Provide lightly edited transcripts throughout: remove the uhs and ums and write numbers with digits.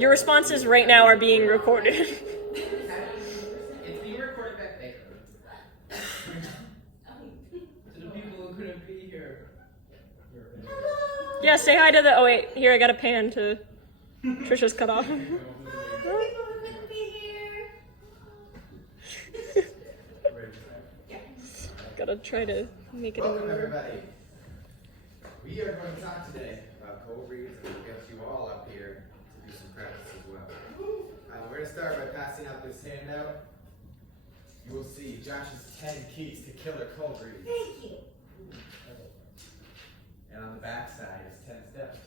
Your responses right now are being recorded. It's being recorded back there. To the people who couldn't be here. Yeah, say hi to the. Oh wait, here I got a pan to. Trisha's cut off. People who couldn't be here. Gotta try to make it in the Welcome, middle. everybody. We are going to talk today about cold reads, and we'll get you all up here to do some practice as well. We're going to start by passing out this handout. You will see Josh's 10 keys to killer cold reads. Thank you. And on the back side is 10 steps.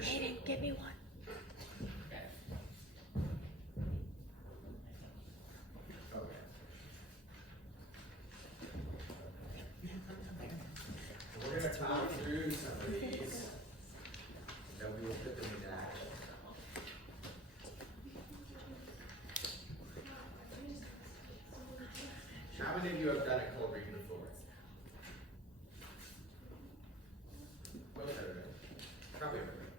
Hayden, give me one. Okay. We're going to talk through some of these, and then we will put them into action. How many of you have done a cold read before? Most everybody. Probably everybody.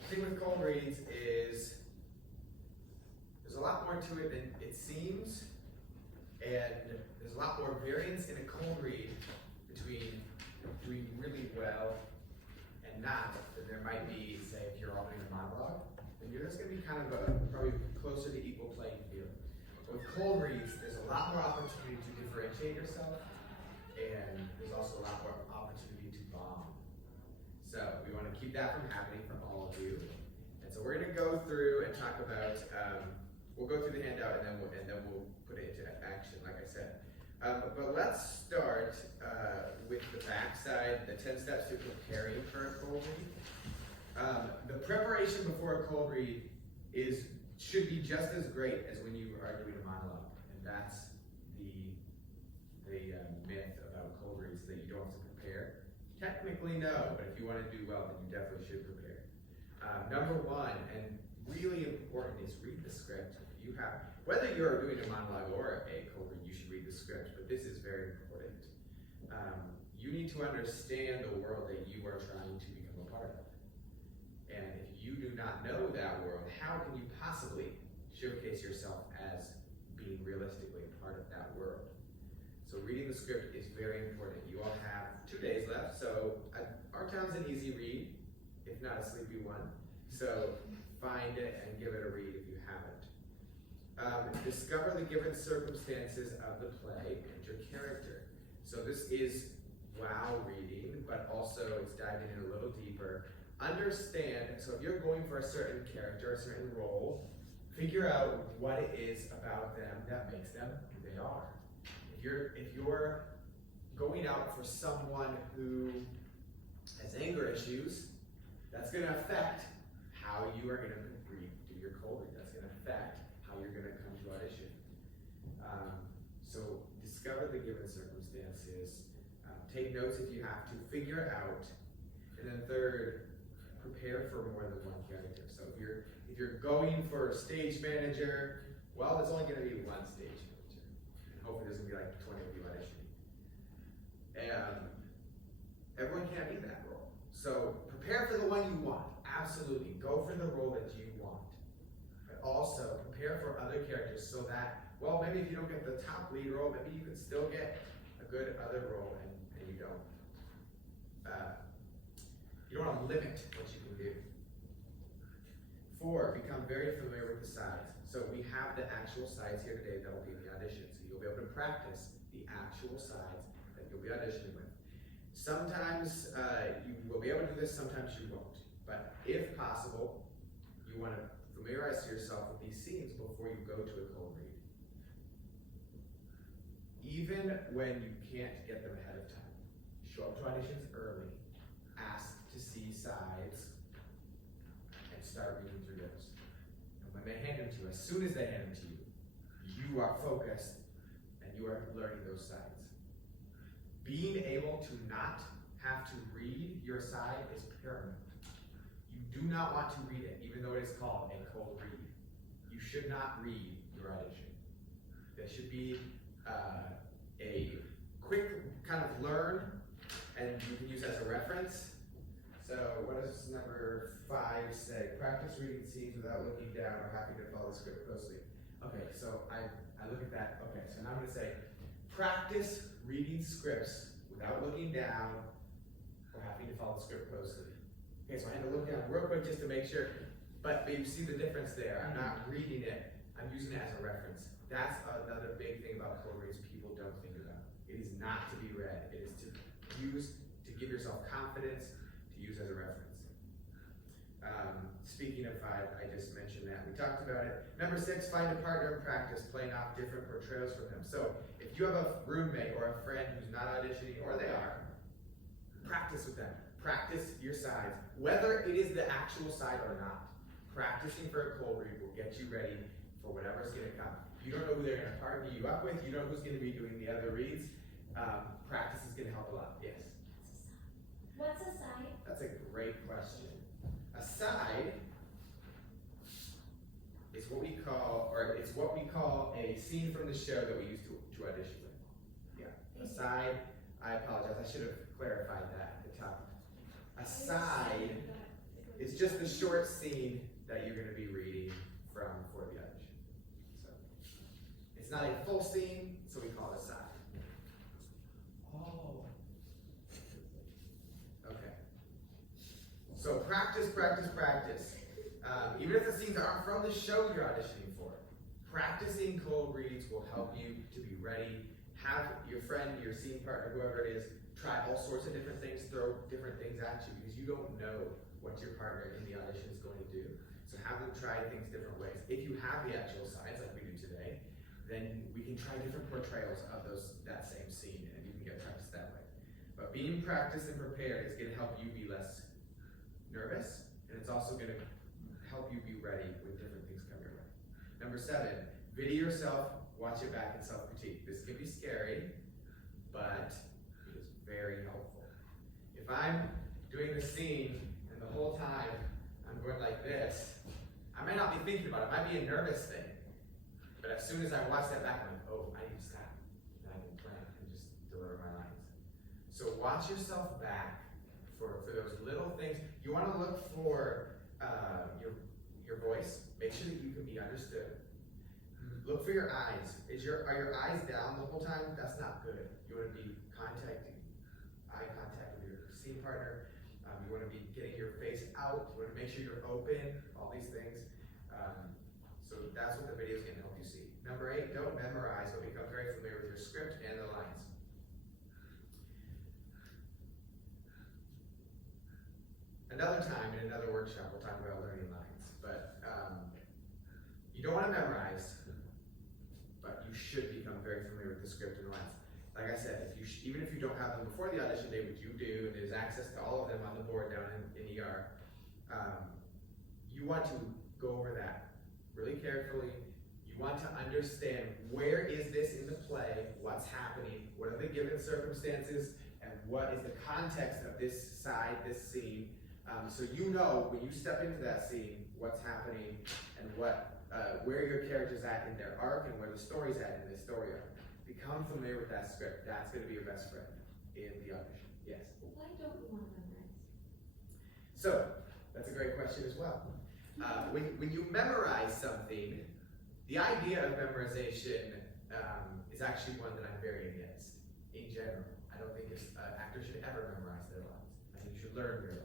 The thing with cold reads is there's a lot more to it than it seems, and there's a lot more variance in a cold read between doing really well and not than there might be, say, if you're all doing a monologue, then you're just going to be kind of probably closer to equal playing field. But with cold reads, there's a lot more opportunity to differentiate yourself, and there's also a lot more opportunity to bomb. So we want to keep that from happening for all of you. And so we're going to go through and talk about, we'll go through the handout and then we'll put it into action, like I said. But let's start with the backside, the 10 steps to preparing for a cold read. The preparation before a cold read should be just as great as when you are doing a monologue. And that's the myth about cold reads, that you don't have to prepare. Technically, no, but if you want to do well, then you definitely should prepare. Number one, and really important, is read the script. Whether you're doing a monologue or a cold read, you should read the script, but this is very important. You need to understand the world that you are trying to become a part of. And if you do not know that world, how can you possibly showcase yourself as being realistically a part of that world? So reading the script is very important. You all have 2 days left, so our town's an easy read, if not a sleepy one. So find it and give it a read if you haven't. Discover the given circumstances of the play and your character. So this is wow reading, but also it's diving in a little deeper. Understand, so if you're going for a certain character, a certain role, figure out what it is about them that makes them who they are. If you're going out for someone who has anger issues, that's going to affect how you are going to do your cold read. That's going to affect how you're going to come to audition. So discover the given circumstances. Take notes if you have to. Figure it out. And then third, prepare for more than one character. So if you're going for a stage manager, well, there's only going to be one stage manager. And hopefully there's going to be like 20 of you auditioning. And everyone can't be that role. So prepare for the one you want. Absolutely. Go for the role that you want. But also prepare for other characters so that, well, maybe if you don't get the top lead role, maybe you can still get a good other role and you don't. You don't want to limit what you can do. 4, become very familiar with the sides. So we have the actual sides here today that will be in the audition. So you'll be able to practice the actual sides that you'll be auditioning with. Sometimes you will be able to do this, sometimes you won't. But if possible, you want to familiarize yourself with these scenes before you go to a cold read. Even when you can't get them ahead of time, show up to auditions early, ask to see sides, and start reading through those. And when they hand them to you, as soon as they hand them to you, you are focused and you are learning those sides. Being able to not have to read your side is paramount. You do not want to read it, even though it is called a cold read. You should not read your audition. There should be a quick kind of learn, and you can use as a reference. So what is practice reading scenes without looking down or having to follow the script closely. Okay, so I look at that. Okay, so now I'm going to say, practice reading scripts without looking down or having to follow the script closely. Okay, so I had to look down real quick just to make sure, but you see the difference there. I'm not reading it, I'm using it as a reference. That's another big thing about cold reads people don't think about. It is not to be read, it is to use, to give yourself confidence, to use as a reference. Speaking of 5, I just mentioned that. We talked about it. Number 6, find a partner in practice, playing off different portrayals from them. So if you have a roommate or a friend who's not auditioning, or they are, practice with them. Practice your sides, whether it is the actual side or not. Practicing for a cold read will get you ready for whatever's going to come. You don't know who they're going to partner you up with. You don't know who's going to be doing the other reads. Practice is going to help a lot. Yes? What's a side? That's a great question. A side is what we call, or it's what we call a scene from the show that we use to audition with. Yeah. A side, I apologize, I should have clarified that at the top. A side is just the short scene that you're going to be reading from for the audition. So it's not a full scene, so we call it a side. Oh. Okay. So practice, practice, practice. Even if the scenes aren't from the show you're auditioning for, practicing cold reads will help you to be ready. Have your friend, your scene partner, whoever it is, try all sorts of different things, throw different things at you, because you don't know what your partner in the audition is going to do. So have them try things different ways. If you have the actual sides like we do today, then we can try different portrayals of that same scene, and you can get practice that way. But being practiced and prepared is going to help you be less nervous, and it's also going to help you be ready when different things come your way. Number 7, video yourself, watch it back, and self-critique. This can be scary, but it is very helpful. If I'm doing the scene and the whole time I'm going like this, I might not be thinking about it. It might be a nervous thing. But as soon as I watch that back, I'm like, oh, I need to stop. And I can plan and just deliver my lines. So watch yourself back for those little things. You want to look for your voice. Make sure that you can be understood. Look for your eyes. Are your eyes down the whole time? That's not good. You want to be eye contact with your scene partner. You want to be getting your face out. You want to make sure you're open. All these things. So that's what the video is going to help you see. Number 8, don't memorize, but become very familiar with your script and the lines. Another time in another workshop, we'll talk about learning lines. But you don't want to memorize, but you should become very familiar with the script and the lines. Like I said, even if you don't have them before the audition day, which you do, and there's access to all of them on the board down in ER, you want to go over that really carefully. You want to understand, where is this in the play, what's happening, what are the given circumstances, and what is the context of this side, this scene. So you know when you step into that scene what's happening and where your character's at in their arc and where the story's at in the story arc. Become familiar with that script. That's going to be your best friend in the audition. Yes? Why don't we want to memorize? So, that's a great question as well. When you memorize something, the idea of memorization is actually one that I'm very against in general. I don't think actors should ever memorize their lines. I think you should learn your lines.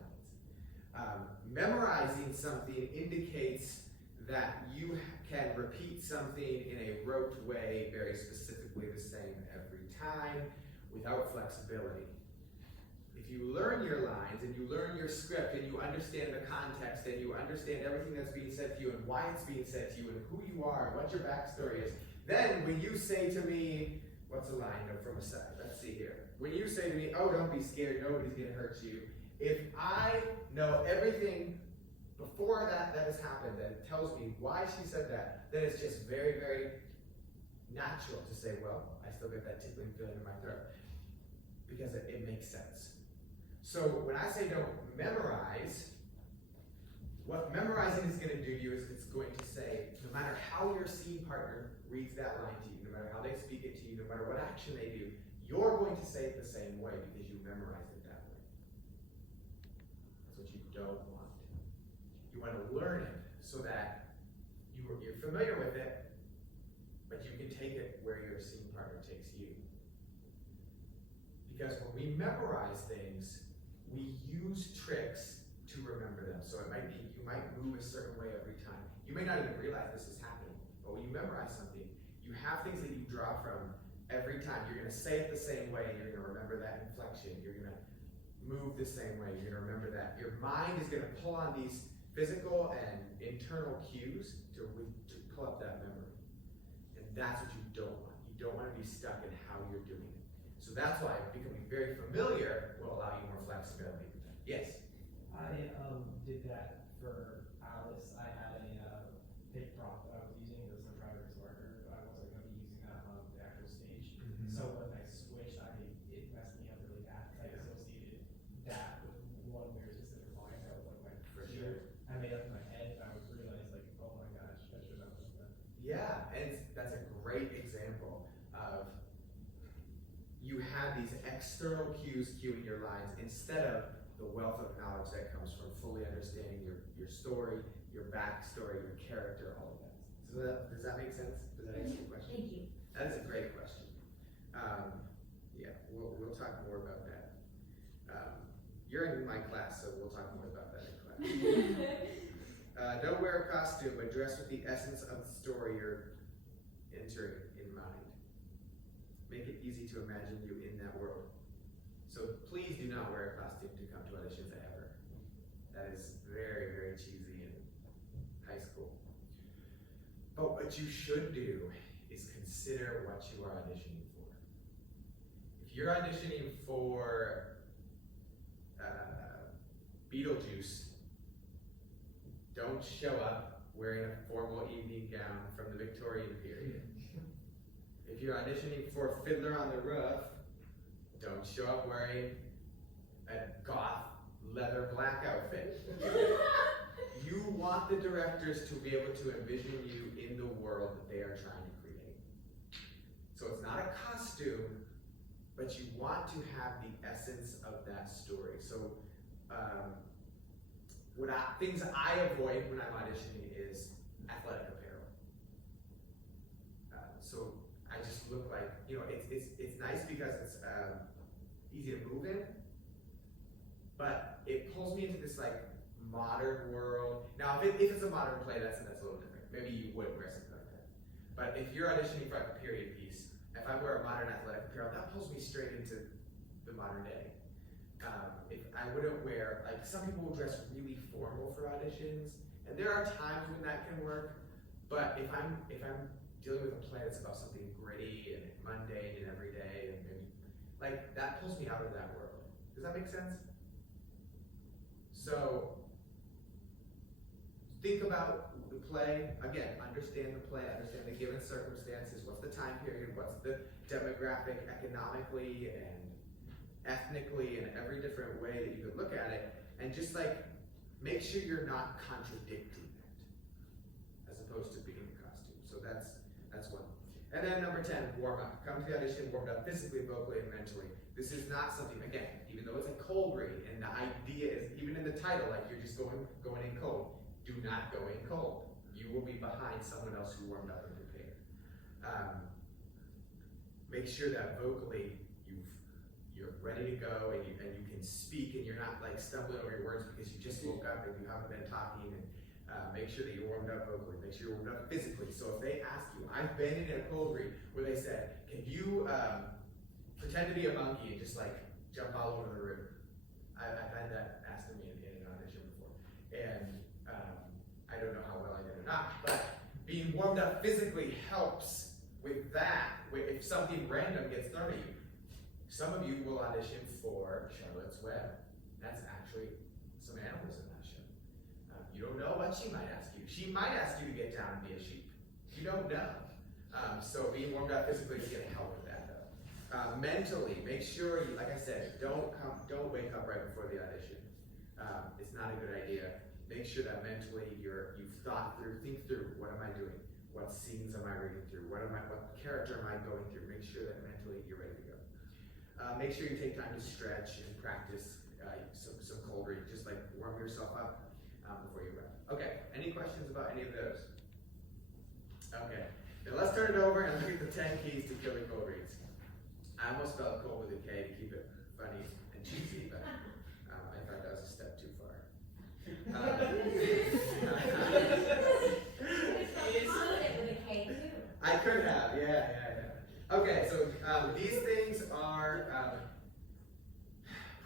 Memorizing something indicates that you can repeat something in a rote way, very specifically the same every time, without flexibility. If you learn your lines and you learn your script and you understand the context and you understand everything that's being said to you and why it's being said to you and who you are and what your backstory is, then when you say to me, what's a line from a side? Let's see here. When you say to me, oh, don't be scared, nobody's going to hurt you. If I know everything before that has happened that tells me why she said that, then it's just very, very natural to say, well, I still get that tickling feeling in my throat. Because it makes sense. So when I say don't memorize, what memorizing is going to do to you is it's going to say, no matter how your scene partner reads that line to you, no matter how they speak it to you, no matter what action they do, you're going to say it the same way because you memorized it that way. That's what you don't want. You want to learn it so that you're familiar with it, but you can take it where your scene partner takes you. Because when we memorize things, we use tricks to remember them. So it might be, you might move a certain way every time. You may not even realize this is happening, but when you memorize something, you have things that you draw from every time. You're gonna say it the same way, you're gonna remember that inflection, you're gonna move the same way, you're gonna remember that. Your mind is gonna pull on these physical and internal cues to pull up that memory. And that's what you don't want. You don't want to be stuck in how you're doing it. So that's why becoming very familiar will allow you more flexibility. Yes? I did that for Alice. I had a big prop that I was using. It was the progress marker. I wasn't going to be using that on the actual stage. Mm-hmm. So when I switched, it messed me up really bad because I associated that with one very specific line. That was like my For fear. sure. I made up in my head. I would realize like, oh my gosh, I should not have done that. Yeah, and that's a great example of you have these external cues cueing your lines instead of the wealth of knowledge that comes from fully understanding your story, your backstory, your character, all of that. So does that make sense? Does that answer your question? Thank you. That is a great question. Yeah, we'll talk more about that. You're in my class, so we'll talk more about that in class. Don't wear a costume, but dress with the essence of the story you're entering in mind. Make it easy to imagine you in that world. So please do not wear a costume to come to auditions ever. That is very, very cheesy in high school. But what you should do is consider what you are auditioning for. If you're auditioning for Beetlejuice, don't show up wearing a formal evening gown from the Victorian period. If you're auditioning for Fiddler on the Roof, don't show up wearing a goth leather black outfit. You want the directors to be able to envision you in the world that they are trying to create. So it's not a costume, but you want to have the essence of that story. So things I avoid when I'm auditioning is athletic apparel. So I just look like, it's nice because it's easy to move in, but it pulls me into this like modern world. Now, if it's a modern play, that's a little different. Maybe you would wear something like that. But if you're auditioning for like a period piece, if I wear a modern athletic apparel, that pulls me straight into the modern day. If I wouldn't wear, like some people will dress really formal for auditions, and there are times when that can work, but if I'm dealing with a play that's about something gritty and mundane and everyday, and like that pulls me out of that world. Does that make sense? So think about the play, again, understand the play, understand the given circumstances, what's the time period, what's the demographic economically and ethnically in every different way that you could look at it, and just like make sure you're not contradicting it as opposed to being a costume. So that's one. And then number 10, warm up. Come to the audition warmed up physically, vocally, and mentally. This is not something, again, even though it's a cold read, and the idea is, even in the title, like you're just going in cold. Do not go in cold. You will be behind someone else who warmed up and prepared. Make sure that vocally you're ready to go and you can speak and you're not like stumbling over your words because you just woke up and you haven't been talking. And make sure that you're warmed up vocally. Make sure you're warmed up physically. So if they ask you, I've been in a cold read where they said, can you pretend to be a monkey and just like jump all over the room? I've had that asked of me in an audition before. And I don't know how well I did or not, but being warmed up physically helps with that. If something random gets thrown at you, some of you will audition for Charlotte's Web. That's actually some animals in that show. You don't know what she might ask you. She might ask you to get down and be a sheep. You don't know. So being warmed up physically is going to help with that, though. Mentally, make sure you, like I said, don't wake up right before the audition. It's not a good idea. Make sure that mentally you've thought through, think through, what am I doing? What scenes am I reading through? What character am I going through? Make sure that mentally you're ready to go. Make sure you take time to stretch and practice some cold read, just like warm yourself up before you run. Okay, any questions about any of those? Okay, now let's turn it over and look at the 10 keys to killer cold reads. I almost spelled cold with a K to keep it funny and cheesy, but I thought that was a step too far. I could have, yeah. Okay, so these things are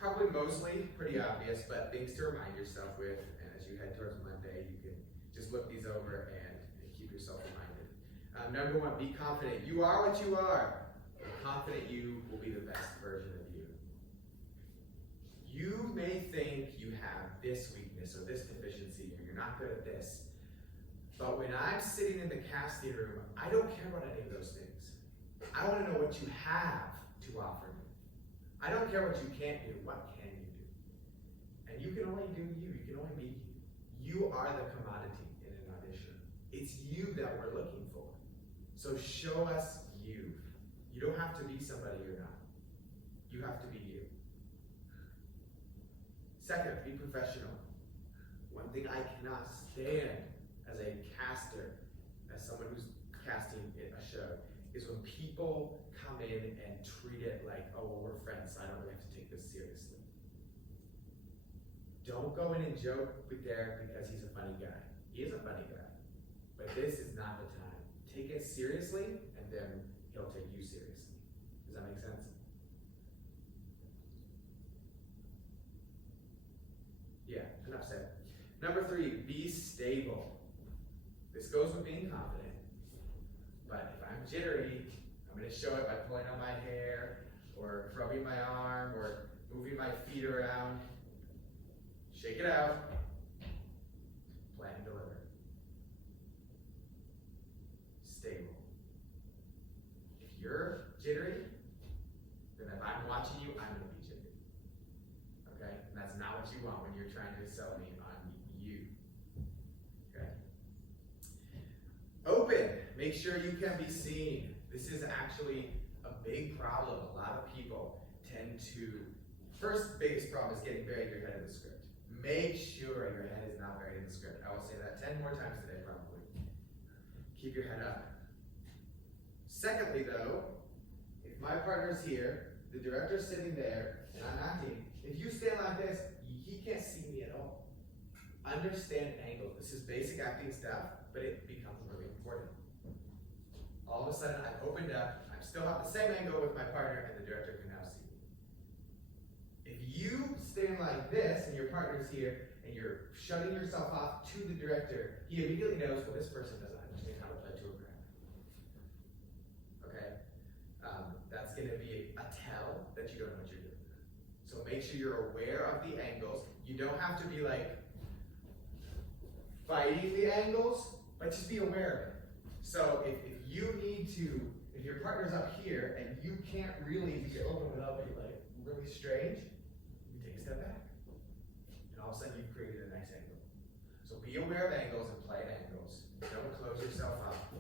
probably mostly pretty obvious, but things to remind yourself with, and as you head towards Monday, you can just look these over and keep yourself reminded. Number one, be confident. You are what you are. Be confident you will be the best version of you. You may think you have this weakness or this deficiency, or you're not good at this. But when I'm sitting in the casting room, I don't care about any of those things. I want to know what you have to offer me. I don't care what you can't do. What can you do? And you can only do you. You can only be you. You are the commodity in an audition. It's you that we're looking for. So show us you. You don't have to be somebody you're not. You have to be you. Second, be professional. One thing I cannot stand as a caster, as someone who's casting a show, is when people come in and treat it like, oh, well, we're friends, so I don't really have to take this seriously. Don't go in and joke with Derek because he's a funny guy. He is a funny guy. But this is not the time. Take it seriously, and then he'll take you seriously. Does that make sense? Yeah, enough said. Number 3, be stable. This goes with being confident. But if I'm jittery, I'm going to show it by pulling on my hair, or rubbing my arm, or moving my feet around. Shake it out. Plan and deliver. Stable. If you're jittery, then if I'm watching you, I'm going to be jittery. Okay? And that's not what you want when you're trying to sell me on you. Okay? Open. Make sure you can be seen. This is actually a big problem. A lot of people tend to, first biggest problem is getting buried in your head in the script. Make sure your head is not buried in the script. I will say that 10 more times today probably. Keep your head up. Secondly though, if my partner's here, the director's sitting there, and I'm acting, if you stand like this, he can't see me at all. Understand angles. This is basic acting stuff, but it becomes really important. All of a sudden, I've opened up, I still have the same angle with my partner, and the director can now see me. If you stand like this, and your partner's here, and you're shutting yourself off to the director, he immediately knows, well, this person doesn't understand how to play to a crowd. Okay? That's going to be a tell that you don't know what you're doing. So make sure you're aware of the angles. You don't have to be like fighting the angles, but just be aware of it. So if you need to, if your partner's up here and you can't really open without being like really strange, you take a step back. And all of a sudden you've created a nice angle. So be aware of angles and play angles. Don't close yourself up.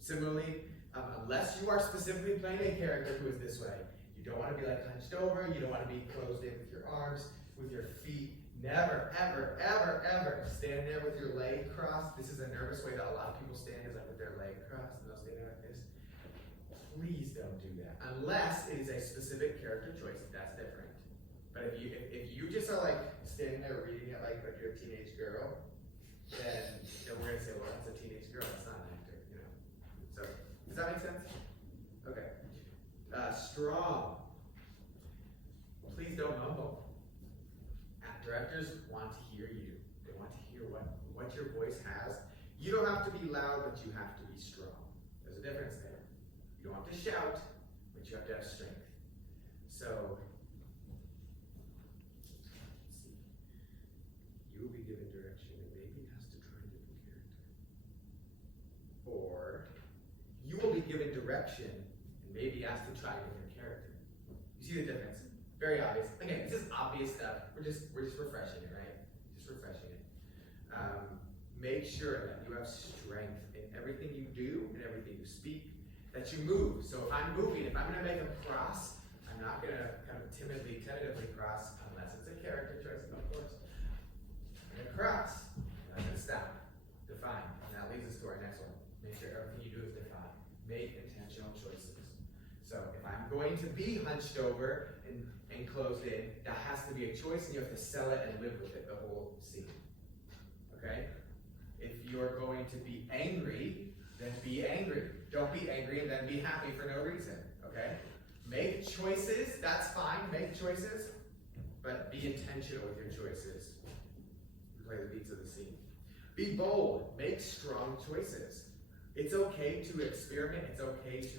Similarly, unless you are specifically playing a character who is this way, you don't want to be like hunched over, you don't want to be closed in with your arms, with your feet. Never, ever, ever, ever stand there with your leg crossed. This is a nervous way that a lot of people stand, is like with their leg crossed, and they'll stand there like this. Please don't do that, unless it is a specific character choice. That's different. But if you just are like standing there reading it like you're a teenage girl, then we're gonna say, well, that's a teenage girl. That's not an actor, you know. So does that make sense? Okay. Strong. Please don't mumble. Directors want to hear you. They want to hear what your voice has. You don't have to be loud, but you have to be strong. There's a difference there. You don't have to shout, but you have to have strength. So, let's see. You will be given direction and maybe has to try a different character. Or, you will be given direction and maybe asked to try a different character. You see the difference? Very obvious. Again, this is obvious stuff. We're just refreshing it, right? Just refreshing it. Make sure that you have strength in everything you do and everything you speak, that you move. So if I'm moving, if I'm going to make a cross, I'm not going to kind of tentatively cross, unless it's a character choice, of course. I'm going to cross. going to be hunched over and closed in, that has to be a choice, and you have to sell it and live with it the whole scene. Okay? If you're going to be angry, then be angry. Don't be angry and then be happy for no reason. Okay? Make choices, that's fine, make choices, but be intentional with your choices. Play the beats of the scene. Be bold, make strong choices. It's okay to experiment, it's okay to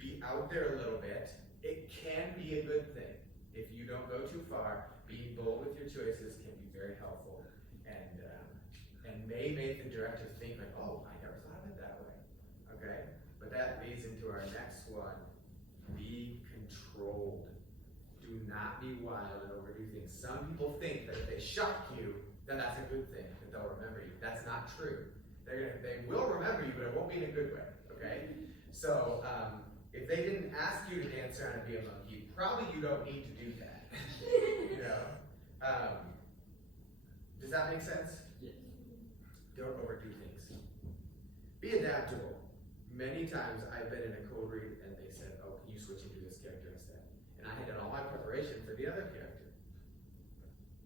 be out there a little bit. It can be a good thing. If you don't go too far, being bold with your choices can be very helpful and may make the director think like, oh, I never thought of it that way. Okay? But that leads into our next one. Be controlled. Do not be wild and overdo things. Some people think that if they shock you, then that's a good thing, that they'll remember you. That's not true. They will remember you, but it won't be in a good way. Okay? So, if they didn't ask you to dance around and be a monkey, probably you don't need to do that. You know? Does that make sense? Yes. Don't overdo things. Be adaptable. Many times I've been in a cold read and they said, oh, can you switch and do this character instead? And I had done all my preparation for the other character.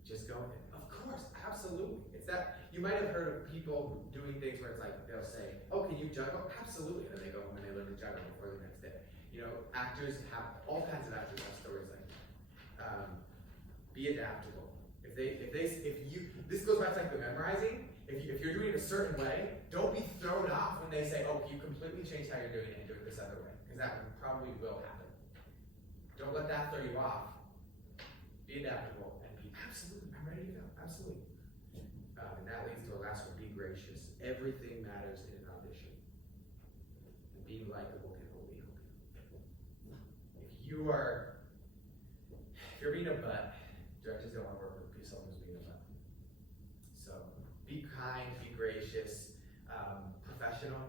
Just go with it. Of course, absolutely. It's that, you might have heard of people doing things where it's like, they'll say, oh, can you juggle? Absolutely. And then they go home and they learn to juggle before the next day. You know, actors have, all kinds of actors have stories like that. Be adaptable. This goes back to like the memorizing. If you're doing it a certain way, don't be thrown off when they say, oh, you completely changed how you're doing it and do it this other way. Because that probably will happen. Don't let that throw you off. Be adaptable and be absolutely, I'm ready to go. Absolutely. And that leads to our last one, be gracious. Everything matters in an audition. And being likable can only help you. If you're being a butt, directors don't want to work with someone who's being a butt. So be kind, be gracious, professional.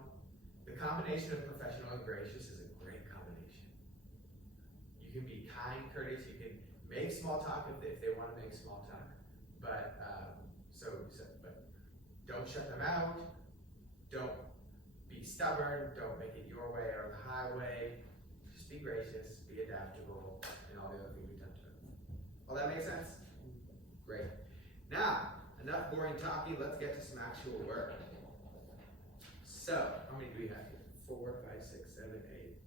The combination of professional and gracious is a great combination. You can be kind, courteous, you can make small talk if they want to make small talk, but but don't shut them out. Don't be stubborn. Don't make it your way or the highway. Just be gracious, be adaptable, and all the other things we've done to it. All that makes sense? Great. Now, enough boring talking. Let's get to some actual work. So, how many do we have here? 4, 5, 6, 7, 8.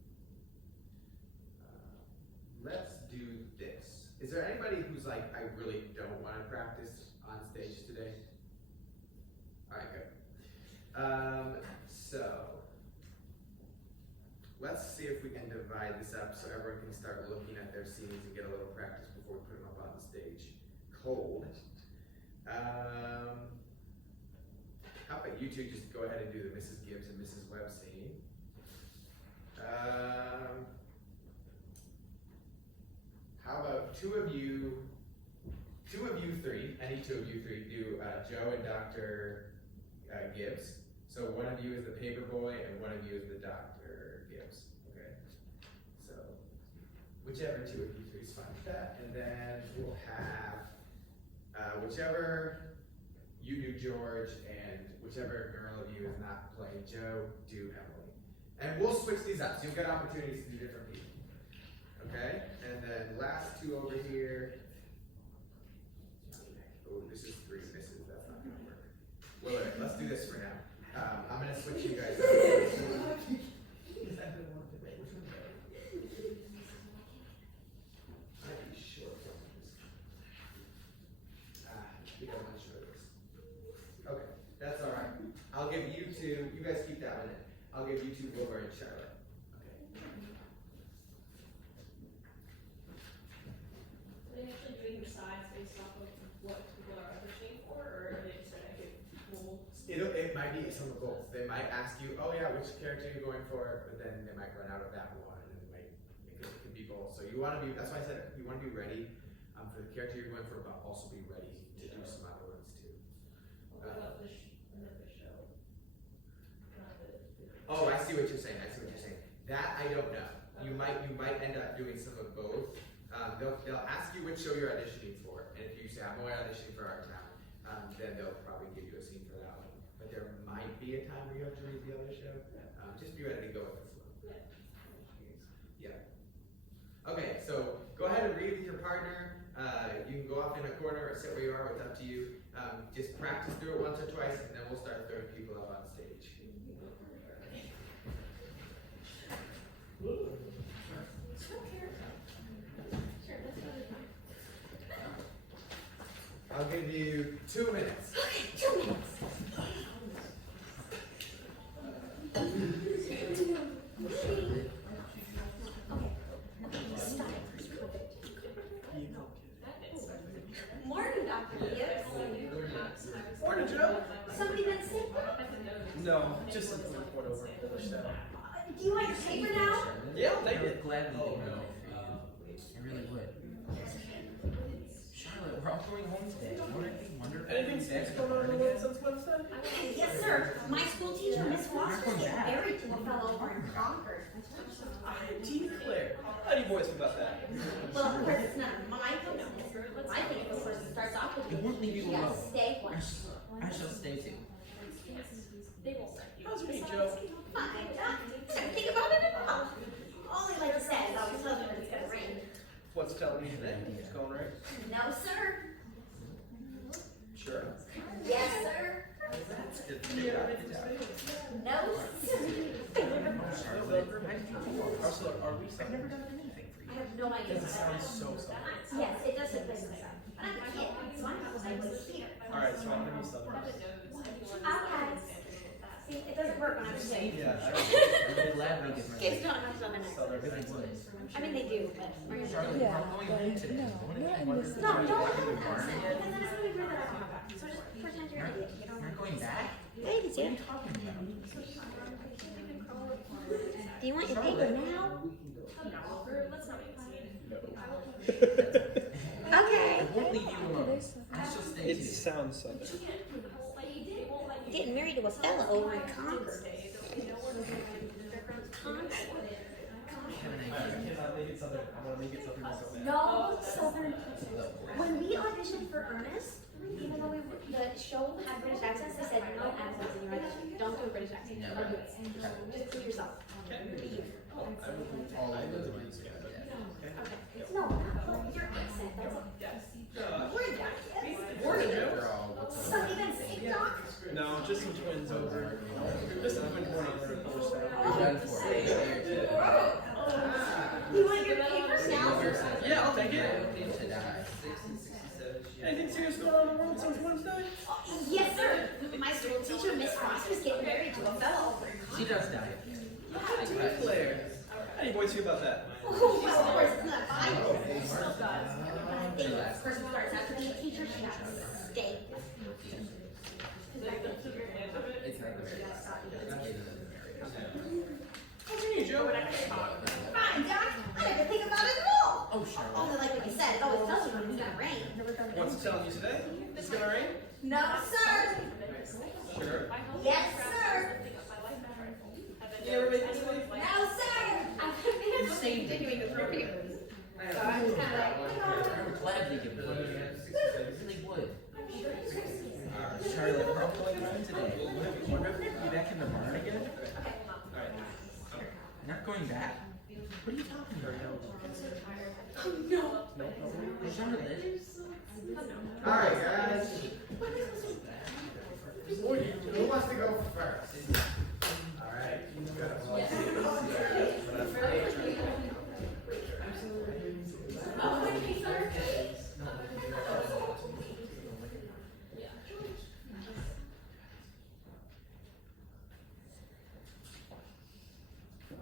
Let's do this. Is there anybody who's like, I really don't want to practice on stage today? All right, good. So, let's see if we can divide this up so everyone can start looking at their scenes and get a little practice before we put them up on the stage. Cold. How about you two just go ahead and do the Mrs. Gibbs and Mrs. Webb scene? How about two of you three, any two of you three, do Joe and Dr. Gibbs. So one of you is the paper boy and one of you is the Dr. Gibbs. Okay. So whichever two of you three is fine with that. And then we'll have whichever you do George and whichever girl of you is not playing Joe, do Emily. And we'll switch these up. So you've got opportunities to do different people. Okay? And then last two over here. Oh, this is 3 misses. That's not going to work. Well, let's do this for now. I'm going to switch you guys up. Okay, that's all right. I'll give you two. You guys keep that one in. I'll give you two Wilbur and Charlotte. Okay. Are they actually doing the sides based off of what people are auditioning for, or are they just gonna give full? It might be some of both. They might ask you, oh yeah, which character are you going for? But then they might run out of that one, and it could be both. So you want to be. That's why I said you want to be ready for the character you're going for, but also be ready to do some other ones too. What about the show? Oh, I see what you're saying. That I don't know. You might end up doing some of both. They'll ask you which show you're auditioning for, and if you say I'm only auditioning for Our Town, then they'll probably give you a scene for that one. But there might be a time where you have to read the other show. Just be ready to go with the flow. Yeah. Yeah. in a corner or sit where you are, it's up to you. Just practice through it once or twice, and then we'll start throwing people up on stage. I'll give you 2 minutes. Okay, 2 minutes. Stop. Morning, Dr. Gibbs. Morning, Joe. Somebody been sick? No, just something to report over. Do you want your paper now? Yeah, I'll take it. Gladly do it for you. I really would. Charlotte, we're all going home today. Wonder if Anything serious going on in the world since Wednesday? Yes, sir. My school teacher, Miss Ross, was getting married to a fellow over in Concord. I declare. How do you boys feel about that? Well, of course, it's none of my business. I think the person starts off with It won't leave you alone. yes, stay one. I shall stay too. They won't let you. How's your week, Joe? Fine, didn't think about it at all. All I like to say is always tells me when it's gonna rain. What's telling me today? It's going right? No, sir. Sure. Yes, sir. That's good. No, sir. Ursula, are we I've never done anything for I you. have no idea. That sounds so something. Yes, it does look like that. But I'm a kid, so I'm not like was here. Alright, so I'm gonna be southern. Okay. See, it doesn't work when I'm saying. Yeah, I'm really glad we get Kids don't have southern accent. southern. Really would. I mean, they do, but. Charlotte, we're all going home today. No, don't have an accent, because then it's gonna be weird that I don't have one. So just pretend you're an idiot, you know? You're not going back? Yeah, you What are you talking about? Do you want your paper now? Let's not make a scene. Okay. It won't leave you alone. I shall stay It too. sounds southern. Getting married to a fella over in Concord. I have an I idea. cannot make it southern. I want to make it southern so bad. No southern people. When we auditioned for Ernest, even though the show had British accents, they said no accents in your audition. Don't do a British accent. No. Don't do it. Just be yourself. Be you. All of those ones. Yeah. Okay. No, not your accent. That's a word accent. Morning, Joe. They're all what's up. So even sick doc? No, just some twins over. Just a twin born over in Porterstown. You're done for. You want your papers now? Yeah, I'll take it. To die. Anything serious going on in the world since Wednesday? Yes, sir. My school teacher, Miss Ross, was getting married to a fellow over in She Concord. does die. I declare. How do you boys feel about that? Oh, well, of course, it's not my business. But I think when this person starts out to be a teacher, she has to stay. It's not the very last. It's getting in the marriage. How's your knee, Joe? Fine, Doc. I didn't think about it at all. Oh, Charlotte. Only like what you said, it always tells you when it's gonna rain. What's it telling you today? It's gonna rain? No, sir. Sure. Yes, sir. You never make this leap? No, sir. I'm continuing to throw papers. So I'm just kind of like, I would gladly give it to you. I really would. Charlotte, we're all going home today. Wonder if we'll be back in the barn again? Alright. Not going back? What are you talking about? oh no. Charlotte? Alright, guys. Who wants to go first? Alright. Okay, sir.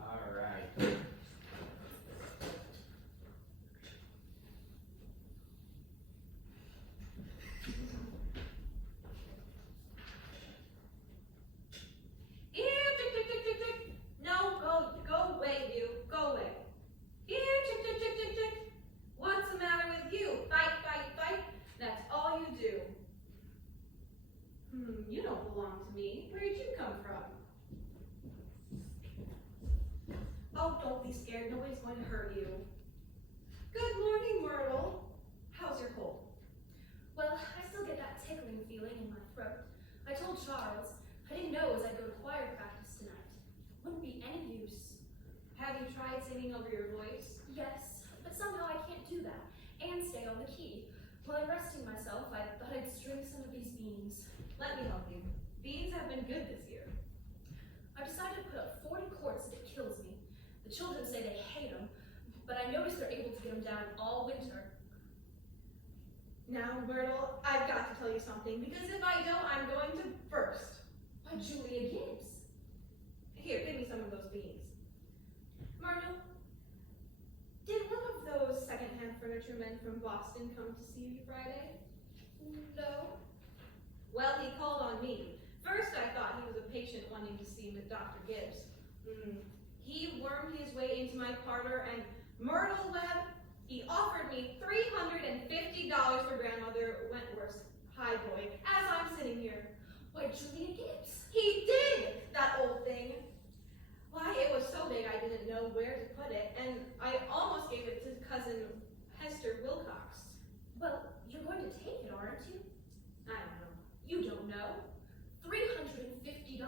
Alright. Here, tick, tick, tick, tick, tick. No, go away, you. Go away. Here, tick, tick, tick, tick, tick. What's the matter with you? Fight, fight, fight. That's all you do. You don't belong to me. Where did you come from? Oh, don't be scared. Nobody's going to hurt you. Good morning, Myrtle. How's your cold? Well, I still get that tickling feeling in my throat. I told Charles I didn't know as I'd go to choir practice tonight. Wouldn't be any use. Have you tried singing over your voice? Yes, but somehow I can't do that and stay on the key. While I'm resting myself, I thought I'd string some of these beans. Let me help you. Beans have been good this year. I decided to put up 40 quarts if it kills me. The children say they hate them, but I noticed they're able to get them down all winter. Now, Myrtle, I've got to tell you something, because if I don't, I'm going to burst. Why, Julia Gibbs. Here, give me some of those beans. Myrtle, did one of those secondhand furniture men from Boston come to see you Friday? No. Well, he called on me. First, I thought he was a patient wanting to see Dr. Gibbs. He wormed his way into my parlor, and Myrtle Webb, he offered me $350 for Grandmother Wentworth's highboy as I'm sitting here. Why, Julia Gibbs. He did, that old thing. Why, it was so big I didn't know where to put it, and I almost gave it to cousin Hester Wilcox. Well, you're going to take it, aren't you? I don't know. You don't know. $350.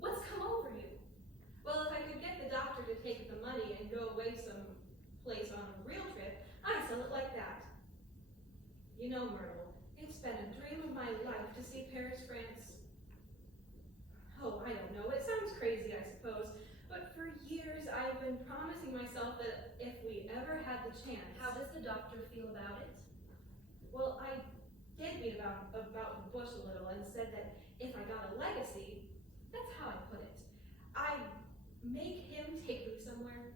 What's come over you? Well, if I could get the doctor to take the money and go away someplace on a real trip, I'd sell it like that. You know, Myrtle, it's been a dream of my life to see Paris, France. Oh, I don't know, it sounds crazy, I suppose, but for years I've been promising myself that if we ever had the chance. How does the doctor feel about it? Well, I did beat about the bush a little and said that if I got a legacy, that's how I put it, I'd make him take me somewhere.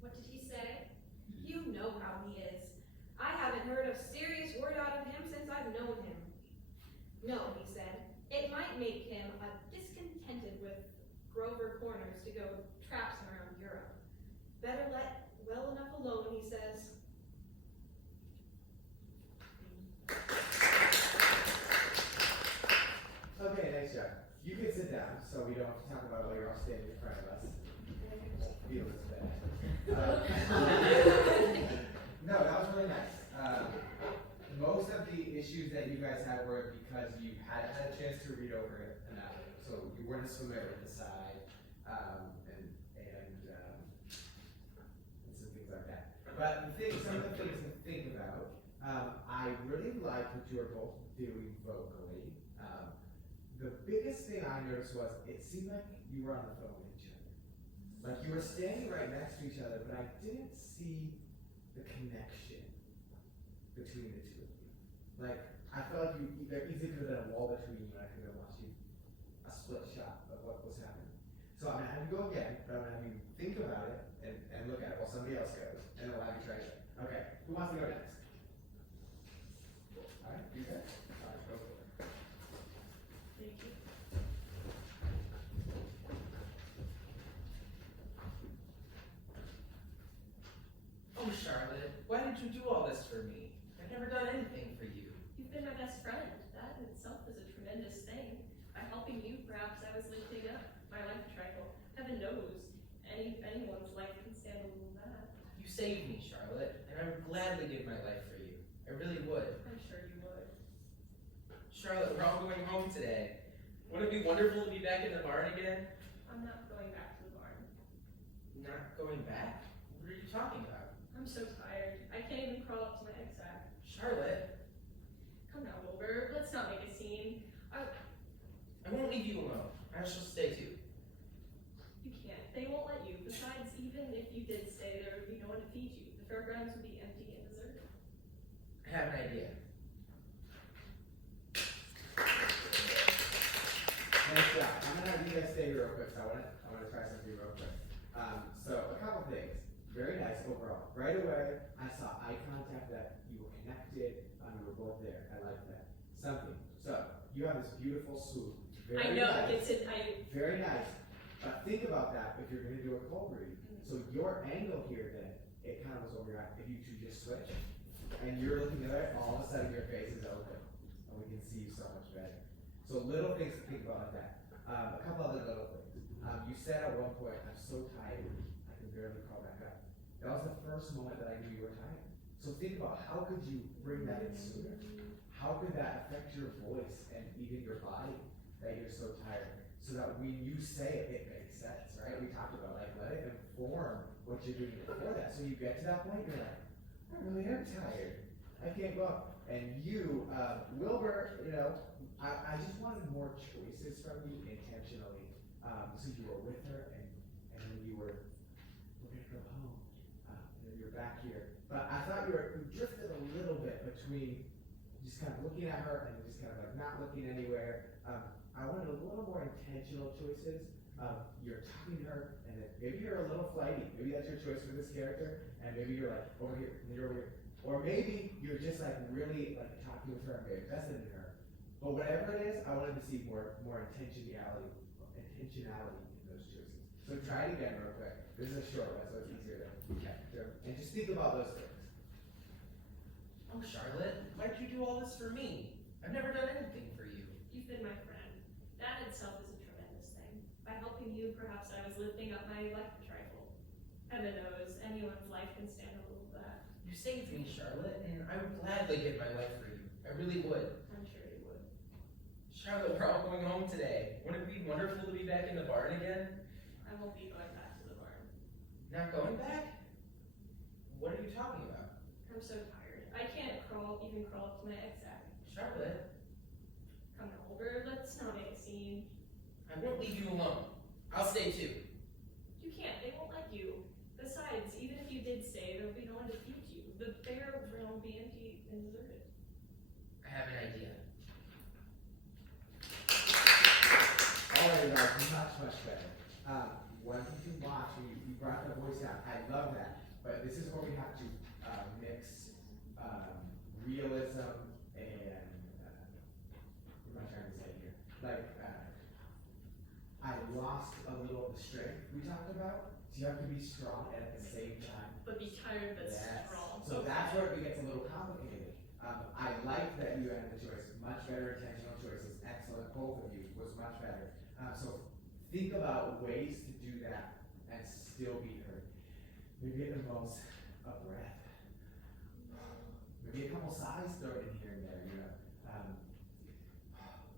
What did he say? You know how he is. I haven't heard a serious word out of him since I've known him. No, he said, it might make him discontented with Grover Corners to go trapsing around Europe. Better let well enough alone, he says. Okay, nice job. You can sit down, so we don't have to talk about while you're all standing in front of us. Feel this bad. No, that was really nice. Most of the issues that you guys had were because you hadn't had a chance to read over it enough, so you weren't as familiar with the side, and some things like that. But some of the things to think about, I really liked what you were both doing vocally. The biggest thing I noticed was it seemed like you were on the phone with each other. Like you were standing right next to each other, but I didn't see the connection between the two of you. Like, I felt like there easily could have been a wall between you and I could have watched you a split shot of what was happening. So I'm gonna have you go again, but I'm gonna have you think about it and look at it while somebody else goes, and then we'll have you try it. Okay, who wants to go next? Alright, you guys? Alright, go for it. Thank you. Oh, Charlotte, why did you do all this for me? I've never done anything for you. You've been my best friend. That in itself is a tremendous thing. By helping you, perhaps I was lifting up my life a trifle. Heaven knows, anyone's life can stand a little of that. You saved me, Charlotte, and I would gladly give my life for you. I really would. I'm sure you would. Charlotte, we're all going home today. Wouldn't it be wonderful to be back in the barn again? I'm not going back to the barn. Not going back? What are you talking about? I'm so tired. I can't even crawl up to my egg sack. Charlotte, Come now, Wilbur. Let's not make a scene. I won't leave you alone. I shall stay too. You can't. They won't let you. Besides, even if you did stay, there would be no one to feed you. The fairgrounds would be empty and deserted. I have an idea. Nice job. I'm gonna have you guys stay here real quick, so I wanna try something real quick. So a couple things. Very nice overall. Right away, I saw eye contact that you were connected, you were both there. I like that. Something. So you have this beautiful swoop. Very I know. nice. Very Very nice. But think about that if you're gonna do a cold read. So your angle here then, it kind of was over your eye. If you two just switch, and you're looking at it, all of a sudden your face is open. And we can see you so much better. So little things to think about like that. A couple other little things. You said at one point, I'm so tired, I can barely crawl back up. That was the first moment that I knew you were tired. So think about how could you bring that in sooner? How could that affect your voice and even your body that you're so tired? So that when you say it, it makes sense, right? We talked about like let it inform what you're doing before that. So you get to that point, you're like, I really am tired. I can't go up. And you, Wilbur, you know, I just wanted more choices from you intentionally. So you were with her, and then you were gonna go home, and then you're back here. But I thought you drifted a little bit between just kind of looking at her and just kind of like not looking anywhere. I wanted a little more intentional choices. You're talking to her, and then maybe you're a little flighty. Maybe that's your choice for this character, and maybe you're like over here, and you're over here. Or maybe you're just like really like talking with her and very invested in her. But whatever it is, I wanted to see more intentionality in those choices. So try it again real quick. This is a short one, so it's easier to capture. And just think about those things. Oh, Charlotte, why'd you do all this for me? I've never done anything for you. You've been my friend. That itself is a tremendous thing. By helping you, perhaps I was lifting up my life a trifle. Heaven knows, anyone's life can stand a little of that. You saved me, Charlotte, and I would gladly give my life for you. I really would. I'm sure you would. Charlotte, we're all going home today. Wouldn't it be wonderful to be back in the barn again? I won't be going back to the barn. Not going back? What are you talking about? I'm so tired. I can't even crawl up to my egg sack. Charlotte, Come over, let's not make a scene. I won't leave you alone. I'll stay too. You can't, they won't like you. Besides, even if you did stay, there'll be no one to feed you. The fair realm will be empty and deserted. I have an idea. Alright, guys, much better. One thing to watch, you brought the voice out. I love that. But this is where we have to mix realism and what am I trying to say here? Like, I lost a little of the strength we talked about. So you have to be strong and at the same time. But be tired but Yes. strong. So that's where it gets a little complicated. I like that you had the choice. Much better intentional choices. Excellent. Both of you was much better. So think about ways to do that and still be heard. Maybe it involves a breath. Maybe a couple sighs thrown in here and there, you know.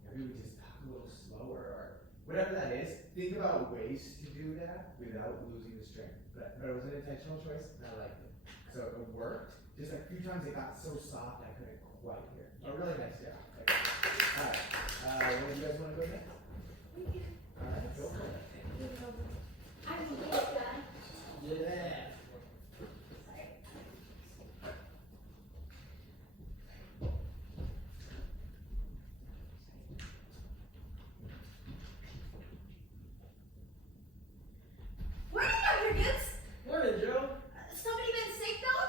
Maybe we just talk a little slower or whatever that is. Think about ways to do that without losing the strength. But it was an intentional choice, and I liked it. So it worked. Just like a few times it got so soft I couldn't quite hear. A really nice job. Alright. Where do you guys want to go next? Alright, go for it. I'm good. Yeah. Morning, Dr. Gibbs. Morning, Joe. Somebody been sick, Doc?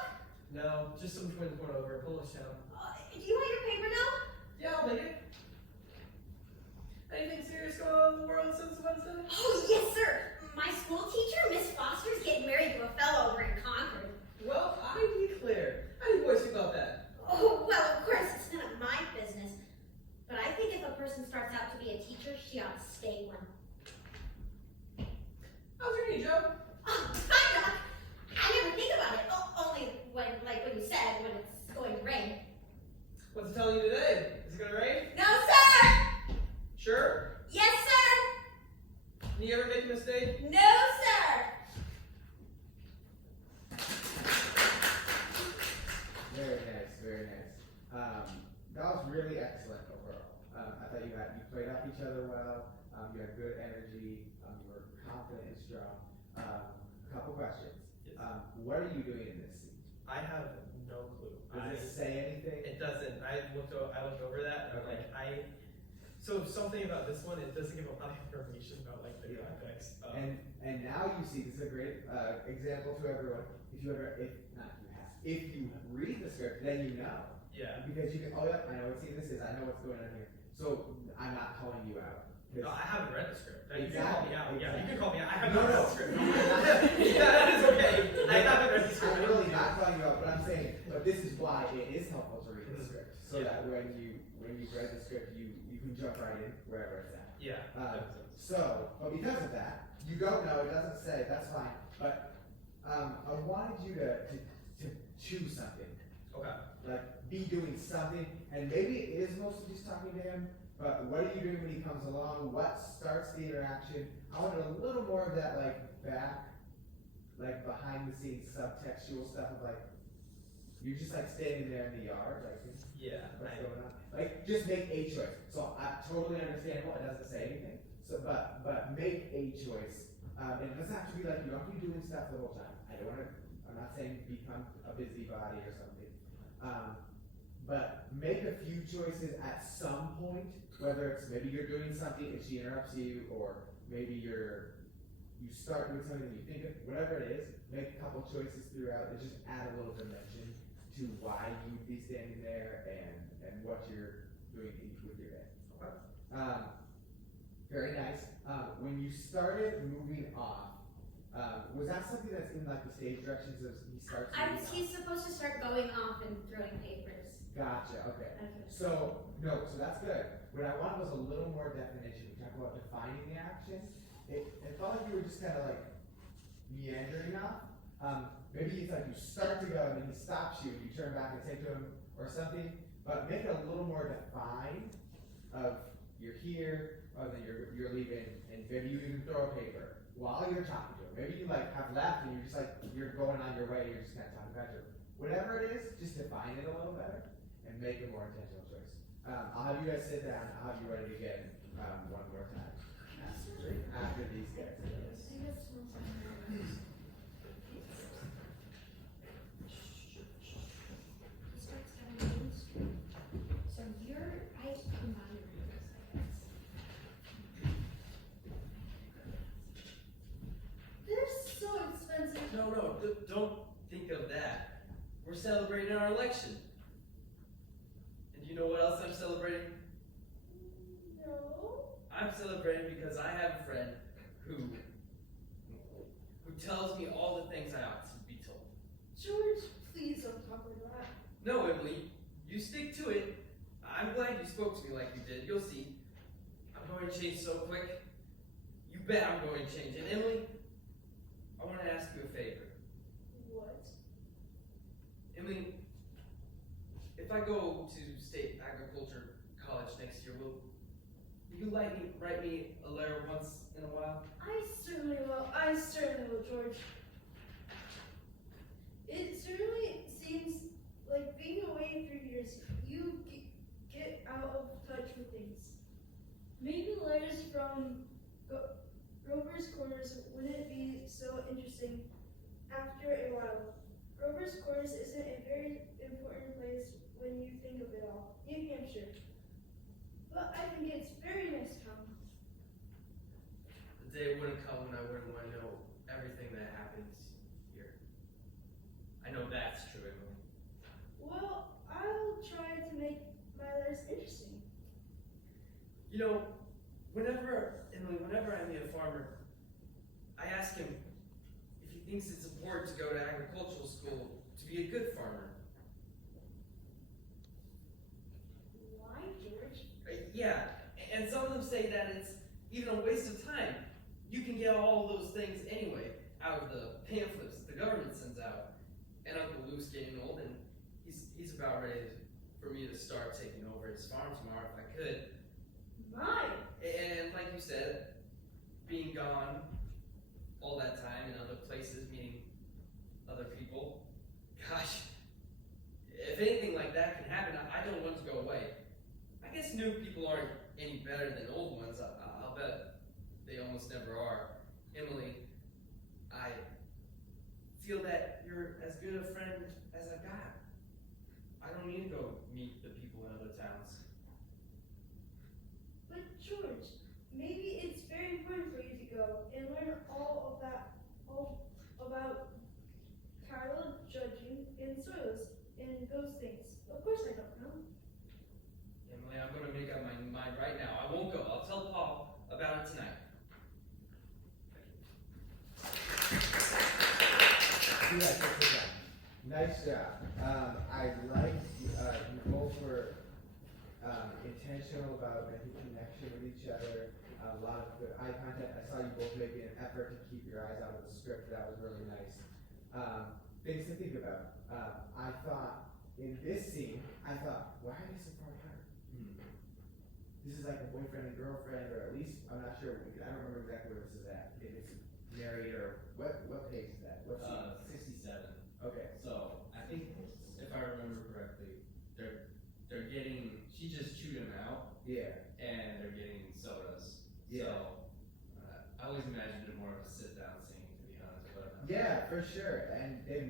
No, just some twins went over. Polish town. Do you want your paper now? Yeah, I'll make it. Anything serious going on in the world since Wednesday? Oh, yes, sir. My school teacher, Miss Foster's getting married to a fellow over in Concord. Well, I declare. How do you boys feel about that? Oh, well, of course, it's none of my business. But I think if a person starts out to be a teacher, she ought to stay one. How's your knee, Joe? Oh, fine, Doc. I never think about it. Only when you said, when it's going to rain. What's it telling you today? Is it gonna rain? No, sir! Sure. Yes, sir! Did you ever make a mistake? No, sir! Very nice, very nice. That was really excellent overall. I thought you played off each other well. You had good energy. You were confident and strong. A couple questions. Yes. What are you doing in this scene? I have no clue. Does this say anything? It doesn't. I looked over that and Okay. So something about this one, it doesn't give a lot of information about like the Yeah. context. And now you see, this is a great example to everyone. If you read the script, then you know. Yeah. Because you can, oh yeah, I know what scene this is, I know what's going on here. So I'm not calling you out. No, I haven't read the script. You can Exactly. call me out. Yeah, you can call me out. I have No, not read no. the script. That is okay. I haven't read the script. I'm really not calling you out, but I'm saying, but this is why it is helpful to read the Mhm. script. So Yeah. that when you've read the script, you can jump right in wherever it's at. Yeah. that makes sense. So, but because of that, you don't know, it doesn't say, that's fine. But I wanted you to choose something. Okay. Like, be doing something, and maybe it is mostly just talking to him, but what are you doing when he comes along? What starts the interaction? I wanted a little more of that, like, behind the scenes subtextual stuff of like, You're just like standing there in the yard, like, Yeah. what's going on? Like, just make a choice. So I totally understandable. It doesn't say anything. So, but make a choice. And it doesn't have to be like you don't have to be doing stuff the whole time. I don't want to. I'm not saying become a busybody or something. But make a few choices at some point. Whether it's maybe you're doing something and she interrupts you, or maybe you start doing something and you think of whatever it is. Make a couple choices throughout and just add a little dimension to why you'd be standing there and what you're doing with your day. Very nice. When you started moving off, was that something that's in like the stage directions as he starts moving off? He's supposed to start going off and throwing papers. Gotcha, okay. Okay. So that's good. What I want was a little more definition. We talked about defining the action. It felt like you were just kind of like meandering off. Maybe it's like you start to go and then he stops you and you turn back and say to him or something, but make it a little more defined of you're here, or then you're leaving, and maybe you even throw a paper while you're talking to him. Maybe you like have left and you're just like, you're going on your way, you're just kind of talking back to him. Whatever it is, just define it a little better and make a more intentional choice. I'll have you guys sit down, I'll have you ready again one more time after these guys. So I combined this, I guess. They're so expensive. No, don't think of that. We're celebrating our election. And you know what else I'm celebrating? No. I'm celebrating because I have a friend who tells me all the things I ought to be told. George, please don't talk like that. No, Emily, you stick to it. I'm glad you spoke to me like you did. You'll see. I'm going to change so quick. You bet I'm going to change. And Emily, I want to ask you a favor. What? Emily, if I go to state agriculture college next year, will you write me a letter once in a while? I certainly will. I certainly will, George. It certainly seems like being away for years, you get out of touch with things. Maybe letters from Grover's Corners wouldn't be so interesting after a while. Grover's Corners isn't a very important place when you think of it all. New Hampshire. But I think it's very nice town. The day wouldn't come when I wouldn't want to know everything that happens here. I know that's true, Emily. Well, I'll try to make my letters interesting. You know, whenever I meet a farmer, I ask him if he thinks it's important to go to agricultural school to be a good farmer. Why, George? Yeah, and some of them say that it's even a waste of time. You can get all of those things anyway out of the pamphlets the government sends out. And Uncle Lou's getting old, and he's about ready for me to start taking over his farm tomorrow if I could. My! And like you said, being gone all that time in other places, meeting other people, gosh, if anything like that can happen, I don't want to go away. I guess new people aren't any better than old ones. I'll bet they almost never are. Emily, I feel that you're as good a friend as I've got. I don't need to go meet the people in other towns. But George, maybe it's very important for you to go and learn all about cattle judging and soils and those things. Of course I don't know. Emily, I'm going to make up my mind right now. I won't go. I'll tell Paul about it tonight. Yeah, good job. Nice job. I like you both were intentional about making connection with each other. A lot of good eye contact. I saw you both making an effort to keep your eyes out of the script. That was really nice. Things to think about. I thought in this scene, why are they so far apart? This is like a boyfriend and girlfriend, or at least I'm not sure. I don't remember exactly where this is at. If it's married or what page is that? What's 67. Okay. So I think if I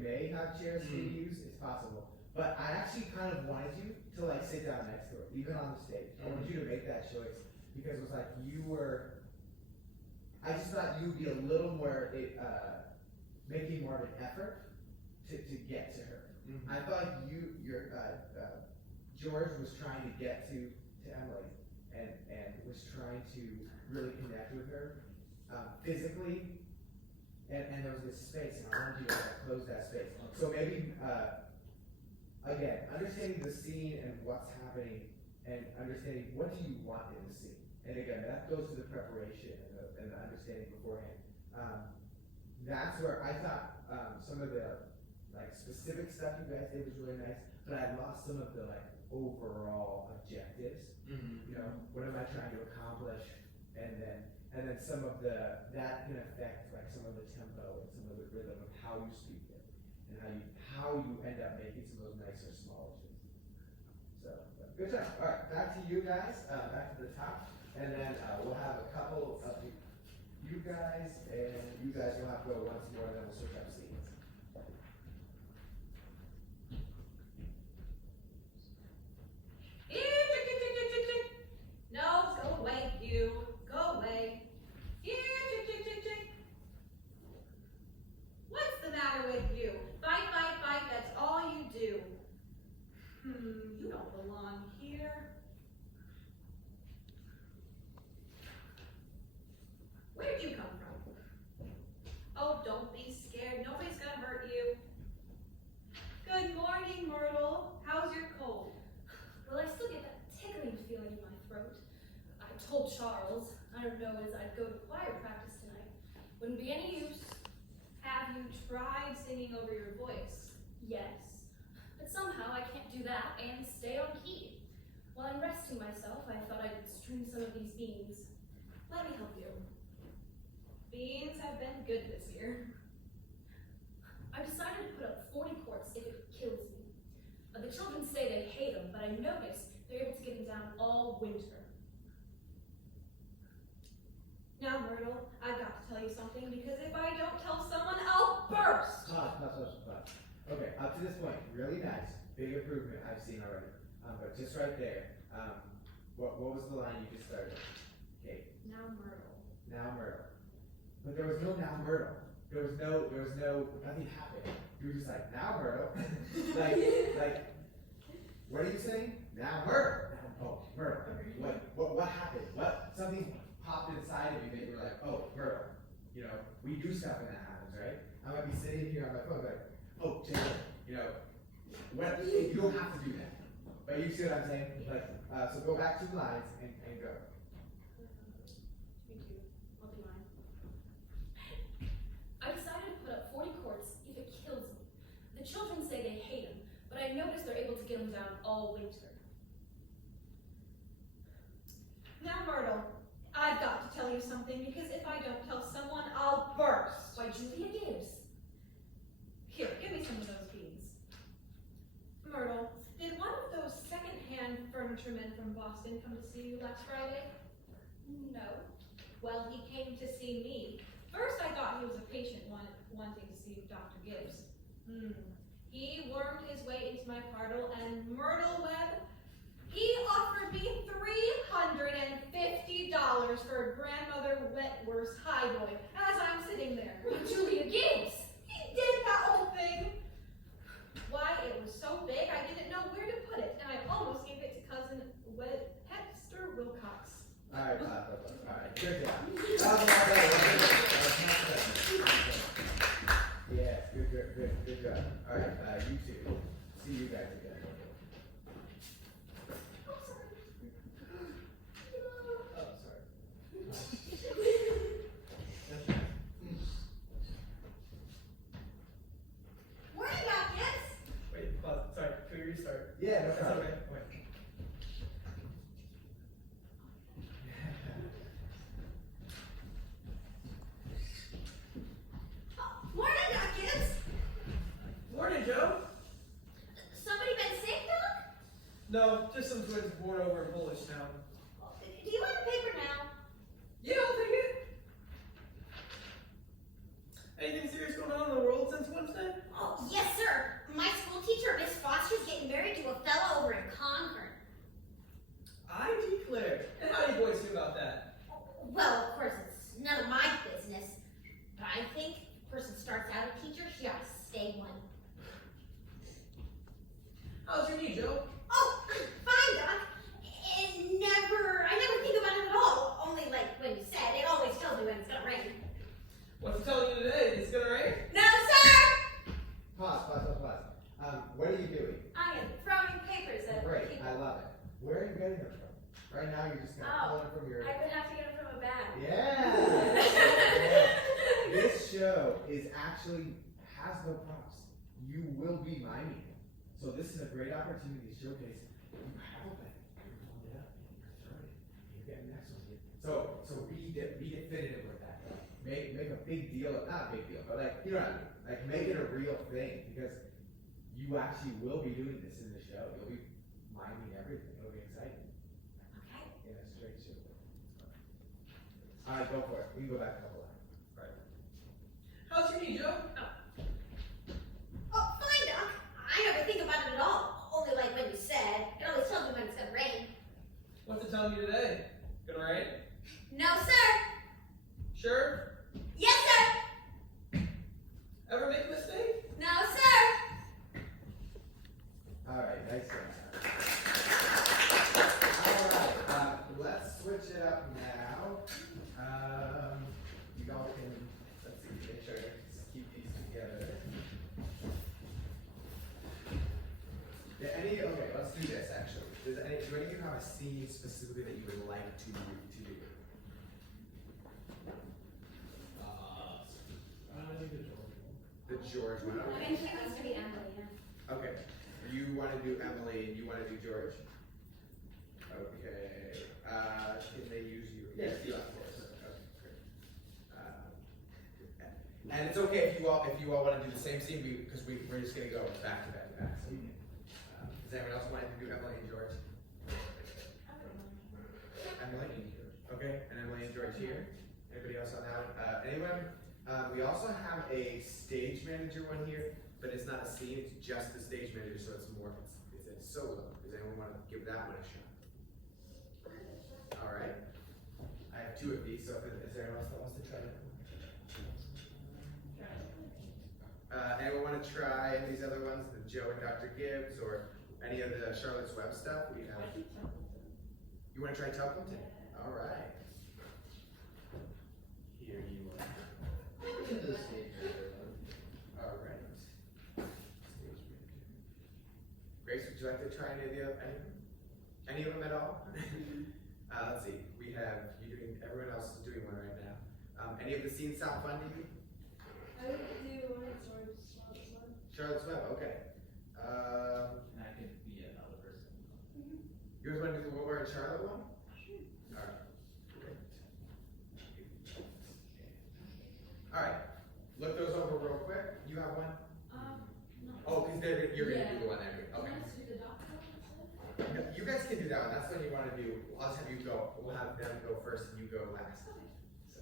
may have chairs for you to use, it's possible. But I actually kind of wanted you to like sit down next to it, even on the stage. I wanted you to make that choice because it was like I just thought you'd be a little more, making more of an effort to get to her. Mm-hmm. I thought George was trying to get to Emily and was trying to really connect with her physically, and there was this space, and I wanted you to close that space. So maybe, again, understanding the scene and what's happening, and understanding what do you want in the scene. And again, that goes to the preparation and the understanding beforehand. That's where I thought some of the like specific stuff you guys did was really nice, but I lost some of the like overall objectives. Mm-hmm. You know, what am I trying to accomplish? And then some of that can affect like some of the tempo and some of the rhythm of how you speak it, and how you end up making some of those nicer smaller changes. So good job. All right, back to you guys. Back to the top, and then we'll have a couple of you guys, and you guys will have to go once more, and then we'll switch up seats. No, go away, you. Go away. What's the matter with you? Fight, fight, fight, that's all you do. You don't belong here. Where'd you come from? Oh, don't be scared. Nobody's gonna hurt you. Good morning, Myrtle. How's your cold? Well, I still get that tickling feeling in my throat. I told Charles, I don't know, as I'd go to choir practice tonight. Wouldn't be any use. Have you tried singing over your voice? Yes, but somehow I can't do that and stay on key. While I'm resting myself, I thought I'd string some of these beans. Let me help you. Beans have been good this year. I decided to put up 40 quarts if it kills me. The children say they hate them, but I notice they're able to get them down all winter. Now, Myrtle, I've got to tell you something, because if I don't tell someone, I'll burst! Pause. Okay, up to this point, really nice. Big improvement I've seen already. But just right there, what was the line you just started? Kate. Now Myrtle. Now Myrtle. But there was no now Myrtle. There was no, nothing happened. You were just like, now Myrtle. like, what are you saying? Now Myrtle. Oh, Myrtle. What happened? Something popped inside of you that you were like, oh, Myrtle. You know, we do stuff when that happens, right? I might be sitting here on my phone like, oh, Taylor, you know, you don't have to do that. But you see what I'm saying? Like, so go back 2 lines and go. Me too. I'll do mine. I decided to put up 40 quarts if it kills me. The children say they hate them, but I notice they're able to get them down all winter. Now, Myrtle, I've got to tell you something, because if I don't tell someone, I'll burst. Why, Julia Gibbs. Here, give me some of those beans. Myrtle, did one of those second-hand furniture men from Boston come to see you last Friday? No. Well, he came to see me. First, I thought he was a patient wanting to see Dr. Gibbs. He wormed his way into my parlor, and Myrtle Webb, he offered me $350 for a grandmother Wetworth's highboy as I'm sitting there. Julia Gibbs! He did that whole thing. Why, it was so big I didn't know where to put it, and I almost gave it to cousin Hester Wilcox. All right, good job. Yes, good job. All right, you two. See you guys again. Where you got kids? Wait, pause. Sorry, can we restart? Yeah, no That's problem. okay. Wait. Where you got kids? Morning, Joe. Somebody been sick, Doc? No, just some twins born over in Polish town. Do you want a paper now? Yeah, I'll take it. Anything serious going on in the world since Wednesday? Oh, Joe? Oh, fine, Doc. I never think about it at all. Only like when you said, it always tells me when it's gonna rain. What's it telling you today? It's gonna rain? No, sir! Pause. What are you doing? I am throwing papers at Great, people. I love it. Where are you getting them from? Right now, you're just gonna pull it from your. I would have to get it from a bag. Yeah. This show has no props. You will be miming it. So this is a great opportunity to showcase. You have a bag. You're pulling it up. You're throwing it. You get the next one. So be definitive with that. Make a big deal of, not a big deal, but like, you know what I mean? Like, make it a real thing, because you actually will be doing this in the show. You'll be miming everything. It'll be exciting. Okay. In a straight show. All right, go for it. We can go back a couple lines. How's your knee, Joe? Oh, fine, Doc. I never think about it at all. Only like when you said, it always tells me when it's gonna rain. What's it telling you today? Gonna rain? No, sir. Sure? Yes, sir. Ever make a mistake? No, sir. All right, nice job. All right, let's switch it up now. You all can, let's see, make sure I just keep these together. Yeah, okay, let's do this actually. Do any of you have a scene specifically that you would like to do? The George one. I Okay. think she wants to be Emily, yeah. Okay. You want to do Emily and you want to do George? Okay. Can they use you? Yes, yeah, of course. Okay, great. And it's okay if you all want to do the same scene because we're just gonna go back to back to back. So, does anyone else want to do Emily and George? Emily and George. Okay, and Emily and George here. Anybody else on that one? Anyone? We also have a stage manager one here, but it's not a scene, it's just the stage manager, so it's a solo. Does anyone want to give that one a shot? Alright. I have two of these, so is there anyone else that wants to try that? Anyone want to try any of these other ones, the Joe and Dr. Gibbs, or any of the Charlotte's Web stuff? We have. You want to try Templeton? Alright. Here you are. Alright. Grace, would you like to try any of them at all? Let's see. We have everyone else is doing one right now. Any of the scenes sound fun to you? I would do one of Charlotte's Web, okay. And I could be another person. You guys want to do the Wilbur and Charlotte one? Sure. Alright. Great. Alright. Look those over real quick. You have one? No. Oh, because you're going to do the one anyway. Okay. Can I do the doctor one? No, you guys can do that one. That's what you want to do. I'll just have you go. We'll have them go first and you go last. So.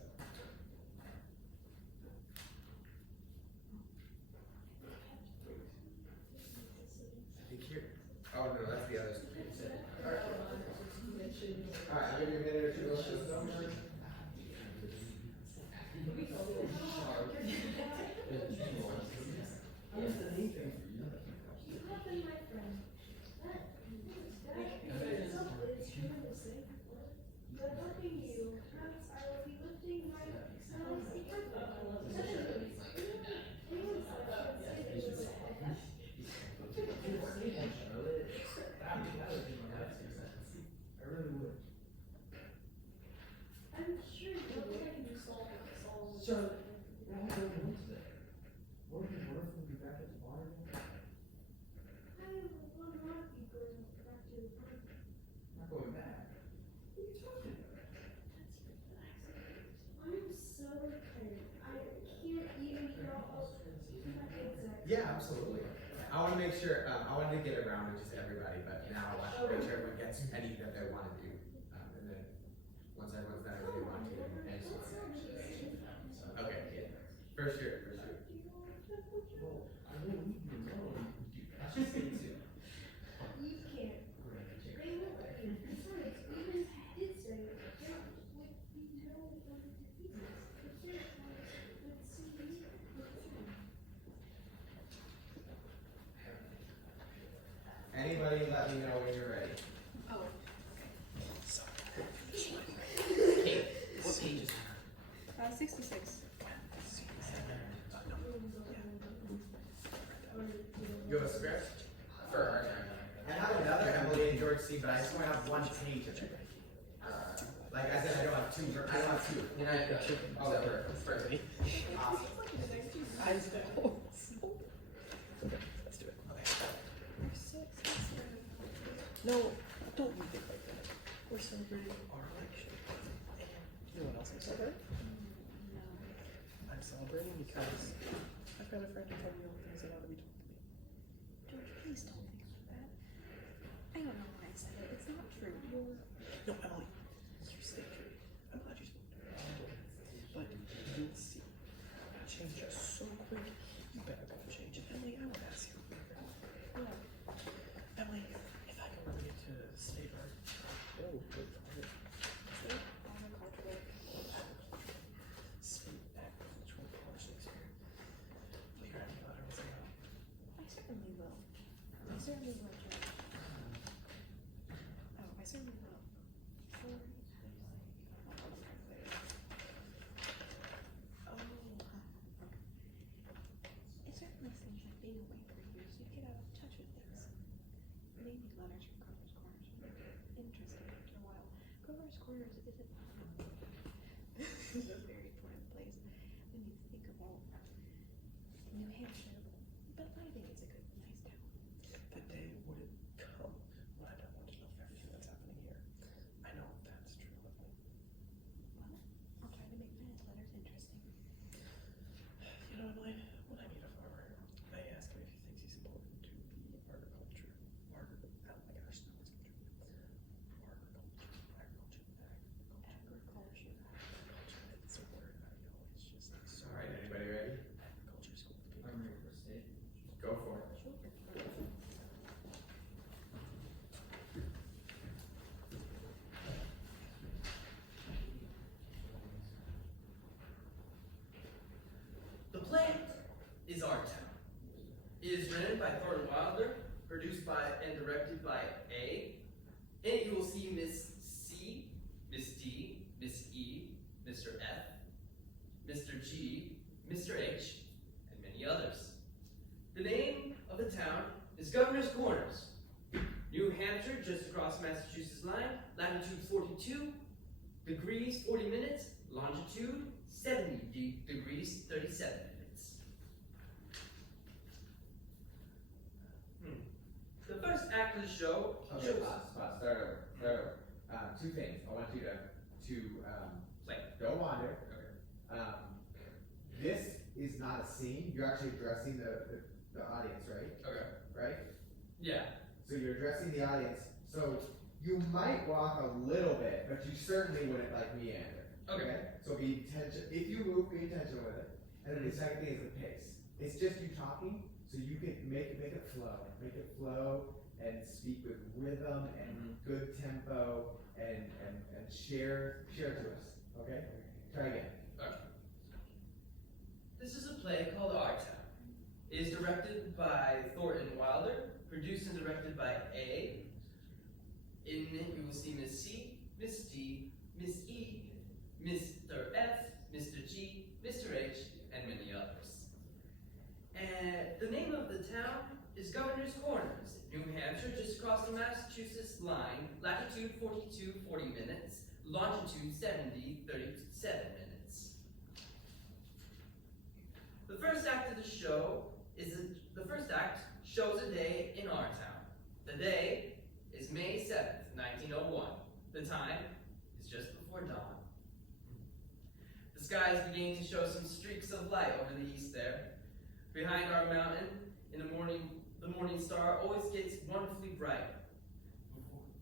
I think here. Oh no, that's the other. Alright. Alright, I'll give you a minute or two to look this over. You have been my friend. It's tremendous. But helping you, perhaps I will be lifting my I really would. I'm sure you will. Charlotte, what are you doing today? What if we'll be back at the bar again? I will not be going back to the party. Not going back. What are you talking about? I'm so tired. I can't even hear all exactly. Yeah, absolutely. I want to make sure, I wanted to get around to just everybody, but now I want to make sure everyone gets any that they want to do. And then once everyone's done everything they want to, and so okay, yeah. For sure. Well, I know we can know. That's just it too. You can't. They won't let you. Besides, even if you did say it, they would be no one to defeat us. The third one would see you return. Anybody let me know when you're ready. Oh. Kate, what page is 66. You have a script? For our time. I have another Emily and George C, but I just only have one page of it. Like I said, I don't have two. I don't have two. Can I go? Oh, perfect. Awesome. Let's do it. No, don't you think like that. We're celebrating our election. And you know what else I'm celebrating? No. I'm celebrating because I've got a friend who told me all the things that ought to be told to me. George, please don't think about that. I don't know why I said it. It's not true. No, Emily, you stay true. I'm glad you spoke to me. But you'll see. Change is so quick. You better go and change it. Emily, I want to ask you. What? Emily, if I can really get to state or oh, good for it. State agricultural politics here. Will you write me a letter with some help? I certainly will. I certainly will, George. Oh, I certainly will. It certainly seems like being away for years, you get out of touch with things. Maybe letters from Grover's Corners would be interesting after a while. Grover's Corners is a very important place when you think about New Hampshire, but I think it's a good, nice town. The day would it come when I don't want to know everything that's happening here. I know that's true of me. Well, I'll try to make Bennett's letters interesting. You know, Emily, when I meet a farmer, I ask him if he thinks he's important to the agriculture. Oh my gosh, no, it's Agriculture. It's a word, I know, it's just so. All right, anybody ready? Agriculture school. I'm ready for state. Go for it. The play is Our Town. It is written by Thornton Wilder, produced by and directed by A. In it you will see Miss C, Miss D, Miss E, Mr. F, Mr. G, Mr. H, and many others. The name of the town is Governor's Corners, New Hampshire, just across Massachusetts line, latitude 42 degrees 40 minutes, longitude 70 degrees 37 minutes. The first act of the show Okay, shows pause, start over. Two things. I want you to Play. don't wander. Okay. This is not a scene. You're actually addressing the audience, right? Okay. Right? Yeah. So you're addressing the audience. So you might walk a little bit, but you certainly wouldn't like meander. Okay. So be intentional. If you move, be intentional with it. And then the second thing is the pace. It's just you talking, so you can make it flow. Make it flow and speak with rhythm and good tempo and share to us. Okay? Try again. Okay. This is a play called Our Town. It is directed by Thornton Wilder, produced and directed by A. In it you will see Miss C, Miss D, Miss E, Mr. F, Mr. G, Mr. H, and many others. And the name of the town is Governor's Corners, New Hampshire, just across the Massachusetts line, latitude 42, 40 minutes, longitude 70, 37 minutes. The first act of the show the first act shows a day in our town. The day is May 7th, 1901. The time is just before dawn. The sky is beginning to show some streaks of light over the east there. Behind our mountain, in the morning star always gets wonderfully bright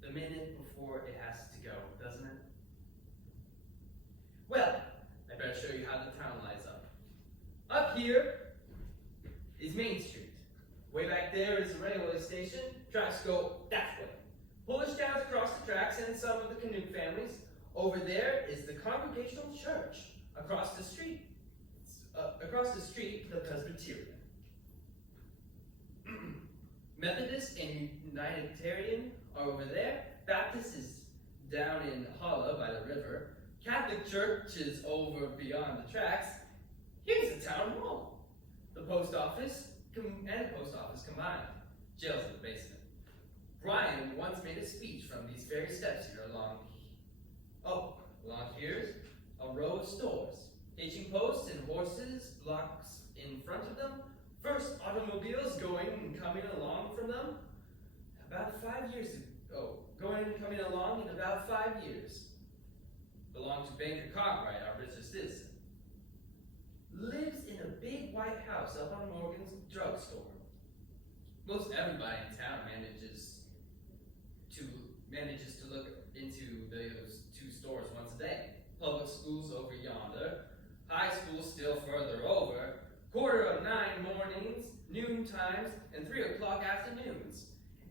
the minute before it has to go, doesn't it? Well, I better show you how the town lights up. Up here is Main Street. Way back there is the railway station. Tracks go that way. Polish towns across the tracks and some of the canoe families. Over there is the Congregational Church. Across the street, the Presbyterian. Methodist and Unitarian are over there. Baptist is down in Holla by the river. Catholic Church is over beyond the tracks. Here's the town hall. The post office and post office combined. Jail's in the basement. Brian once made a speech from these very steps here along here's a row of stores. Hitching posts and horses blocks in front of them. First automobiles going and coming along from them. About 5 years ago. Going and coming along in about 5 years. Belonged to Banker Cartwright, our richest citizen. Lives in a big white house up on Morgan's drugstore. Most everybody in town manages to look into those two stores once a day. Public schools over yonder, high school still further over, 9:15 mornings, noon times, and 3:00 afternoons.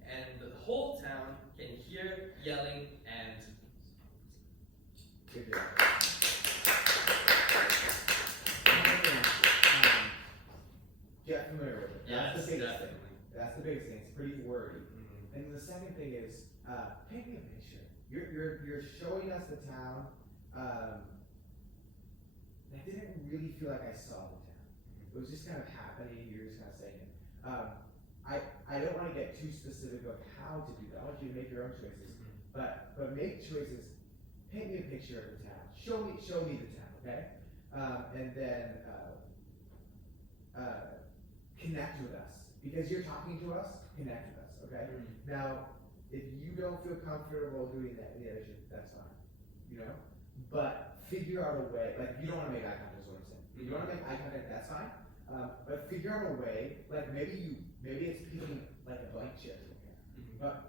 And the whole town can hear yelling and Good job. Get familiar with it. yes, That's the biggest definitely. thing. That's the biggest thing. It's pretty wordy. Mhm. And the second thing is, paint me a picture. You're showing us the town. I didn't really feel like I saw the town. It was just kind of happening. You're just kind of saying it. I don't want to get too specific of how to do that. I want you to make your own choices, but make choices. Paint me a picture of the town. Show me the town. Okay, and then connect with us because you're talking to us. Connect with us. Okay. Now, if you don't feel comfortable doing that, that's fine. You know, but figure out a way. Like, if you don't want to make eye contact, is what I'm saying. If you want to make eye contact, that's fine. But figure out a way. Like maybe it's picking like a blank chair. But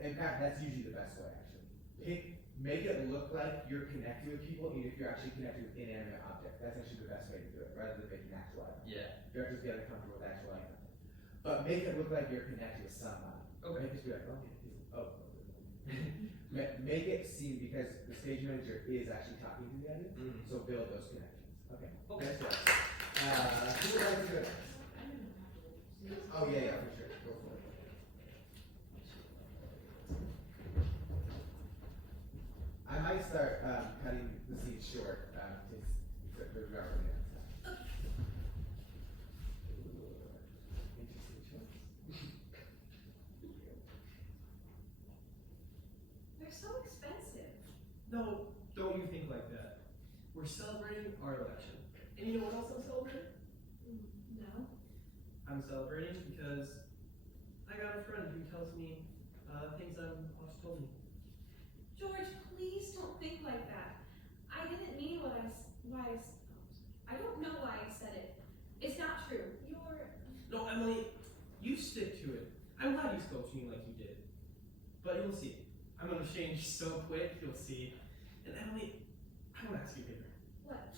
in fact, that's usually the best way. Actually, make it look like you're connecting with people, even if you're actually connecting with inanimate objects. That's actually the best way to do it, rather than making actual eye contact. Yeah. You have to get uncomfortable with actual eye contact. But make it look like you're connected with somebody. Okay. Make it be like, make it seem, because the stage manager is actually talking to the audience, so build those connections. Okay. Okay. Next one. Who would like to go next? Oh yeah, for sure. Go for it. I might start cutting the scene short to remember the answer. Interesting choice. They're so expensive. No, don't you think like that. We're celebrating our election. And you know what else I'm celebrating? No. I'm celebrating because I got a friend who tells me things I'm off told me. George, please don't think like that. I didn't mean I don't know why I said it. It's not true. No, Emily, you stick to it. I'm glad you spoke to me like you did. But you'll see. I'm gonna change so quick, you'll see. And Emily, I want to ask you a favor. What?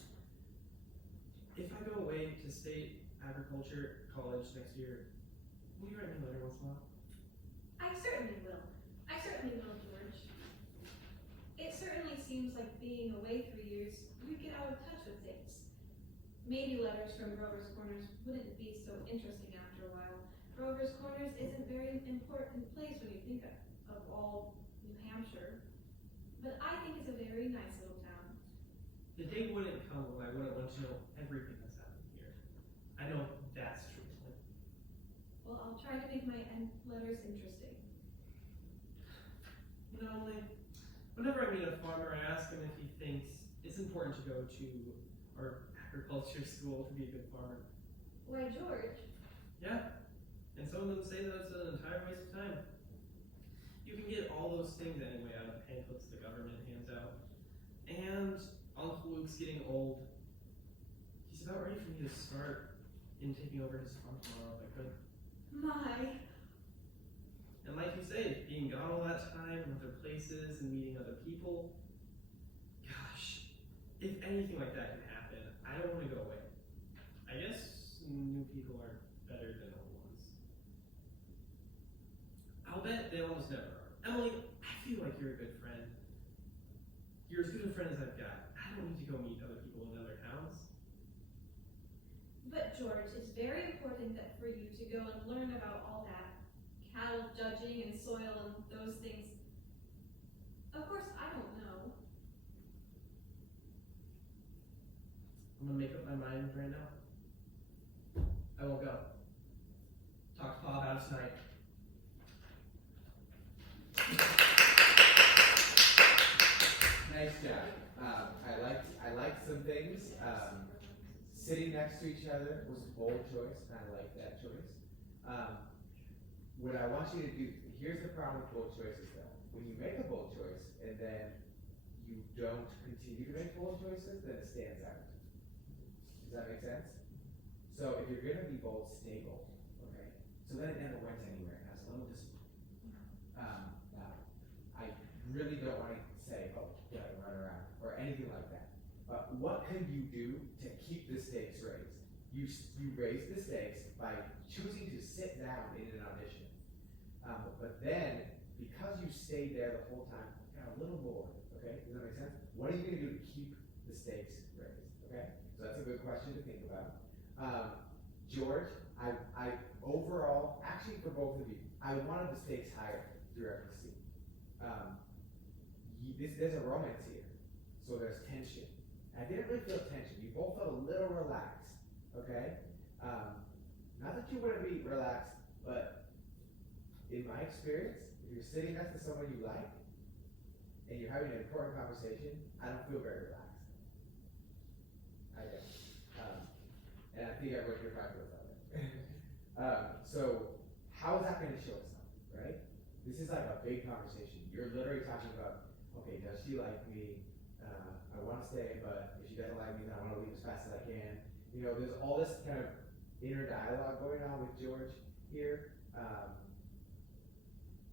If I go away to state agriculture college next year, will you write me a letter once in a while? I certainly will. George. It certainly seems like being away for years, you get out of touch with things. Maybe letters from Grover's Corners wouldn't be so interesting after a while. Grover's Corners isn't a very important place when you think of all New Hampshire. But I think it's a very nice little town. The day wouldn't come when I wouldn't want to know everything that's happening here. I know that's true. Well, I'll try to make my letters interesting. You know, Emily, whenever I meet a farmer, I ask him if he thinks it's important to go to our agriculture school to be a good farmer. Why, George? Yeah, and some of them say that it's an entire waste of time. You can get all those things anyway out of pamphlets the government hands out. And Uncle Luke's getting old. He's about ready for me to start in taking over his farm tomorrow if I could. My. And like you say, being gone all that time in other places and meeting other people, gosh, if anything like that can happen, I don't want to go away. I guess new people are better than old ones. I'll bet they almost never are. Emily, I feel like you're a good friend. You're as good a friend as I've got. I don't need to go meet other people in other towns. But George, it's very important that for you to go and learn about all that those things. Of course, I don't know. I'm gonna make up my mind right now. I won't go. Talk to Pa about it tonight. Nice job. I liked some things. Sitting next to each other was a bold choice, and I like that choice. What I want you to do, here's the problem with bold choices though. When you make a bold choice and then you don't continue to make bold choices, then it stands out. Does that make sense? So if you're gonna be bold, stay bold, okay? So then it never went anywhere, and I was a little disappointed. Now, I really don't want to say, oh, yeah, run around, or anything like that. But what can you do to keep the stakes raised? You raise the stakes by choosing to sit down in an audition. But then, because you stayed there the whole time, you got a little bored, okay? Does that make sense? What are you gonna do to keep the stakes raised, okay? So that's a good question to think about. George, I overall, actually for both of you, I wanted the stakes higher through every scene. There's a romance here, so there's tension. I didn't really feel tension. You both felt a little relaxed, okay? Not that you wouldn't be relaxed, but in my experience, if you're sitting next to someone you like, and you're having an important conversation, I don't feel very relaxed. I don't. And I think everyone here probably feels that way. So how is that going to show itself, right? This is like a big conversation. You're literally talking about, okay, does she like me? I want to stay, but if she doesn't like me, then I want to leave as fast as I can. You know, there's all this kind of inner dialogue going on with George here.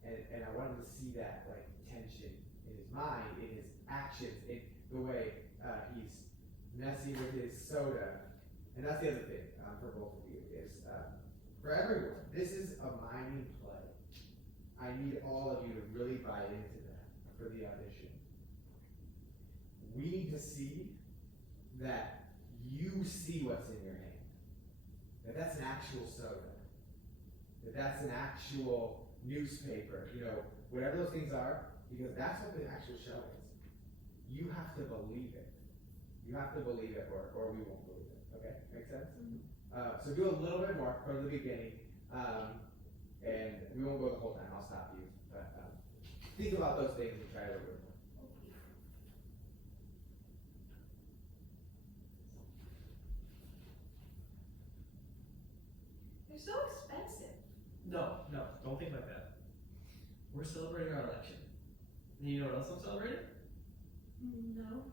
And I wanted to see that like tension in his mind, in his actions, in the way he's messing with his soda. And that's the other thing for both of you is for everyone, this is a miming play. I need all of you to really buy into that for the audition. We need to see that you see what's in your hand. That that's an actual soda. That that's an actual newspaper, you know, whatever those things are, because that's what the actual show is. You have to believe it. You have to believe it or we won't believe it. Okay, make sense? So do a little bit more from the beginning, and we won't go the whole time. I'll stop you. But think about those things and try it a little bit more. They're so expensive. No, don't think like that. We're celebrating our election. And you know what else I'm celebrating? No.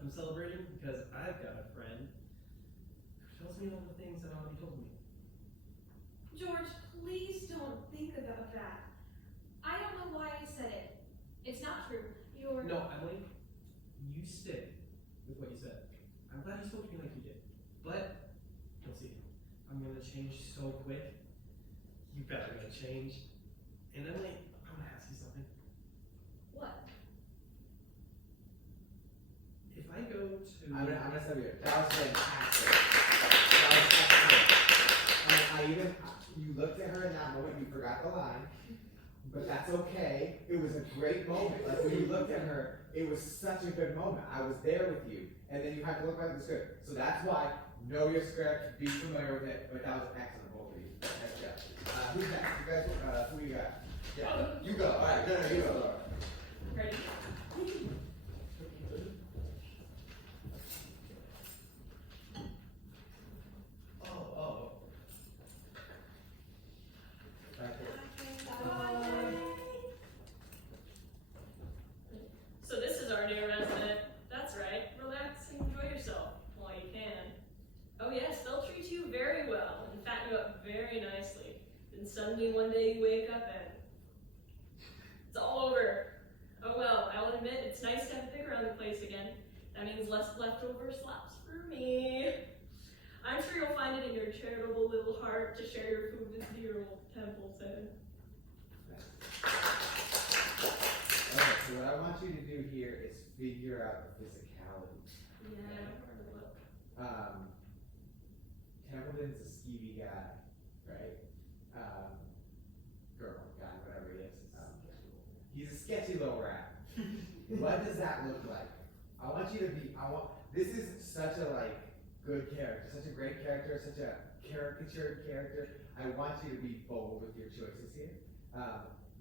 I'm celebrating because I've got a friend who tells me all the things that already told me. George, please don't think about that. I don't know why I said it. It's not true. You're... No, Emily, you stick with what you said. I'm glad you spoke to me like you did. But, you'll see, I'm gonna change so quick. You bet I'm gonna change. And Emily, I'm gonna ask you something. What? If I go to... I'm gonna tell you, that was fantastic. That was excellent. And you looked at her in that moment, you forgot the line, but that's okay. It was a great moment. Like when you looked at her, it was such a good moment. I was there with you, and then you had to look back at the script. So that's why, know your script, be familiar with it, but that was excellent, both of you. Nice job. Who's next? You guys, who you got? Yeah, you go. All right, no, you go. Ready? Oh. So this is our new resident. That's right. Relax and enjoy yourself while you can. Oh yes, they'll treat you very well and fatten you up very nicely. Then suddenly one day you wake up and it's all over. Oh well, I'll admit it's nice to have a pig around the place again. That means less leftover slaps for me. I'm sure you'll find it in your charitable little heart to share your food with dear old Templeton. Okay, so what I want you to do here is figure out the physicality. Yeah, hard to look. Templeton's a skeevy guy, right? Girl, guy, whatever he is. He's a sketchy little rat. What does that look like? I want you to be, this is such a good character, such a great character, such a caricatured character. I want you to be bold with your choices here.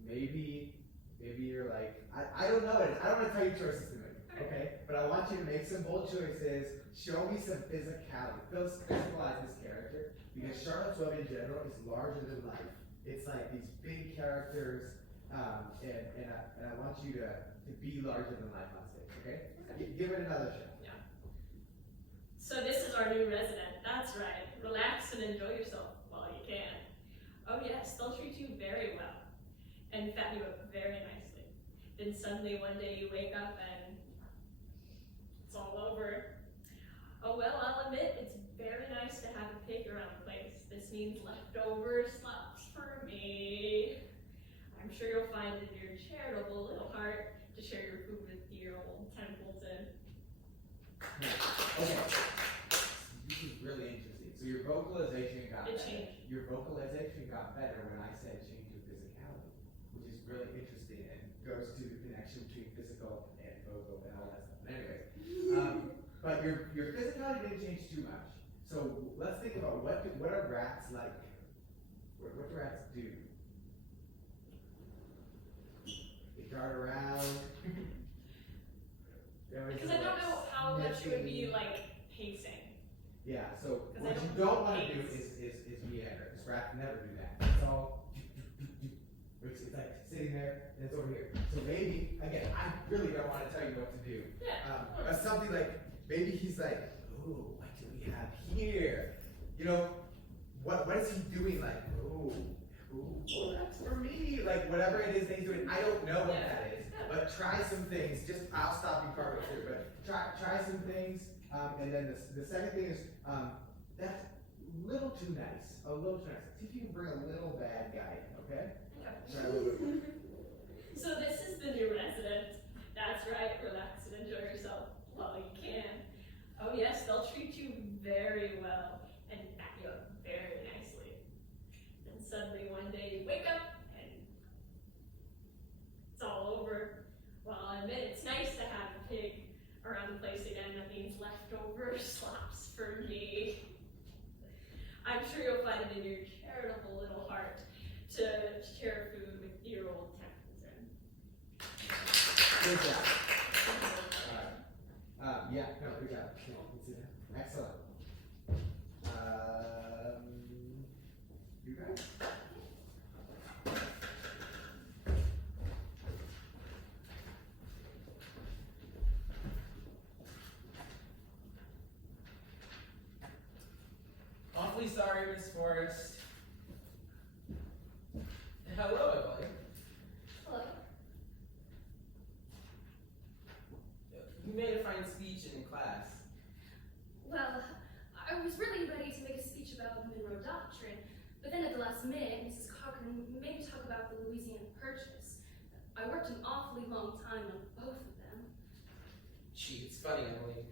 Maybe you're I don't know it. I don't want to tell you choices to make, okay? But I want you to make some bold choices. Show me some physicality. Physicalize this character, because Charlotte's Web in general is larger than life. It's like these big characters, and I want you to be larger than life on stage, okay? Give it another shot. Yeah. So this is our new resident. That's right. Relax and enjoy yourself while you can. Oh yes, they'll treat you very well and fatten you up very nicely. Then suddenly one day you wake up and it's all over. Oh well, I'll admit it's very nice to have a pig around the place. This means leftover slops for me. I'm sure you'll find in your charitable little heart to share your food with dear old Templeton. Okay. This is really interesting. So your vocalization got It better. changed. Your vocalization got better when I said change your physicality, which is really interesting and goes to the connection between physical and vocal and all that stuff. But anyways, but your physicality didn't change too much. So let's think about what are rats like? What do rats do? They dart around. Because I don't know how much it would be pacing. Yeah, so 'Cause what I you don't don't want to do pace. is meander. Because rats never do that. It's all, it's like sitting there and it's over here. So maybe, again, I really don't want to tell you what to do. Yeah. But something like, maybe he's like, ooh, what do we have here? You know, what is he doing? Like, ooh, that's for me. Like, whatever it is that he's doing, I don't know what that is. But try some things. I'll stop you partway through, but try some things. And then the second thing is, that's a little too nice. A little too nice. See if you can bring a little bad guy in, okay? Try a little bit. So this is the new resident. That's right, relax and enjoy yourself while you can. Oh yes, they'll treat you very well and back you up very nicely. Then suddenly one day you wake up and it's all over. Well, I admit it's nice to have a pig around the place again. That means leftover slops for me. I'm sure you'll find it in your charitable little heart to share food with dear old Templeton. Good job. Yeah, no, good job. Excellent. You guys? Awfully sorry, Miss Forrest. Hello, Emily. Hello. You made a fine speech in class. Well, I was really ready to make a speech about Monroe Doctrine, but then at the last minute, Mrs. Cochran made me talk about the Louisiana Purchase. I worked an awfully long time on both of them. Gee, it's funny, Emily.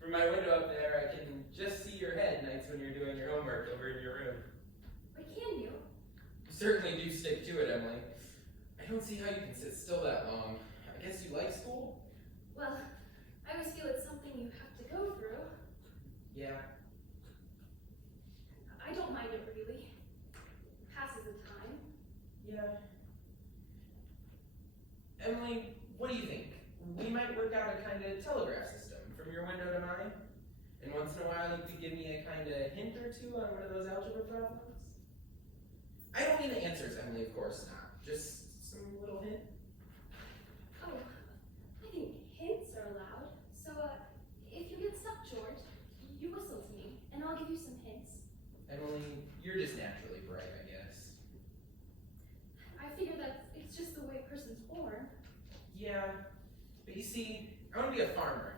From my window up there, I can just see your head nights when you're doing your homework over in your room. But can you? You certainly do stick to it, Emily. I don't see how you can sit still that long. I guess you like school? Well, I always feel it's something you have to go through. Yeah. I don't mind it really. Passes the time. Yeah. Emily, what do you think? We might work out a kind of telegraph system from your window to mine. And once in a while you could give me a kind of hint or two on one of those algebra problems. I don't mean the answers, Emily, of course not. Just some little hint. Oh, I think hints are allowed. So, if you get stuck, George, you whistle to me, and I'll give you some hints. Emily, you're just naturally bright, I guess. I figure that it's just the way a person's born. Yeah, but you see, I want to be a farmer.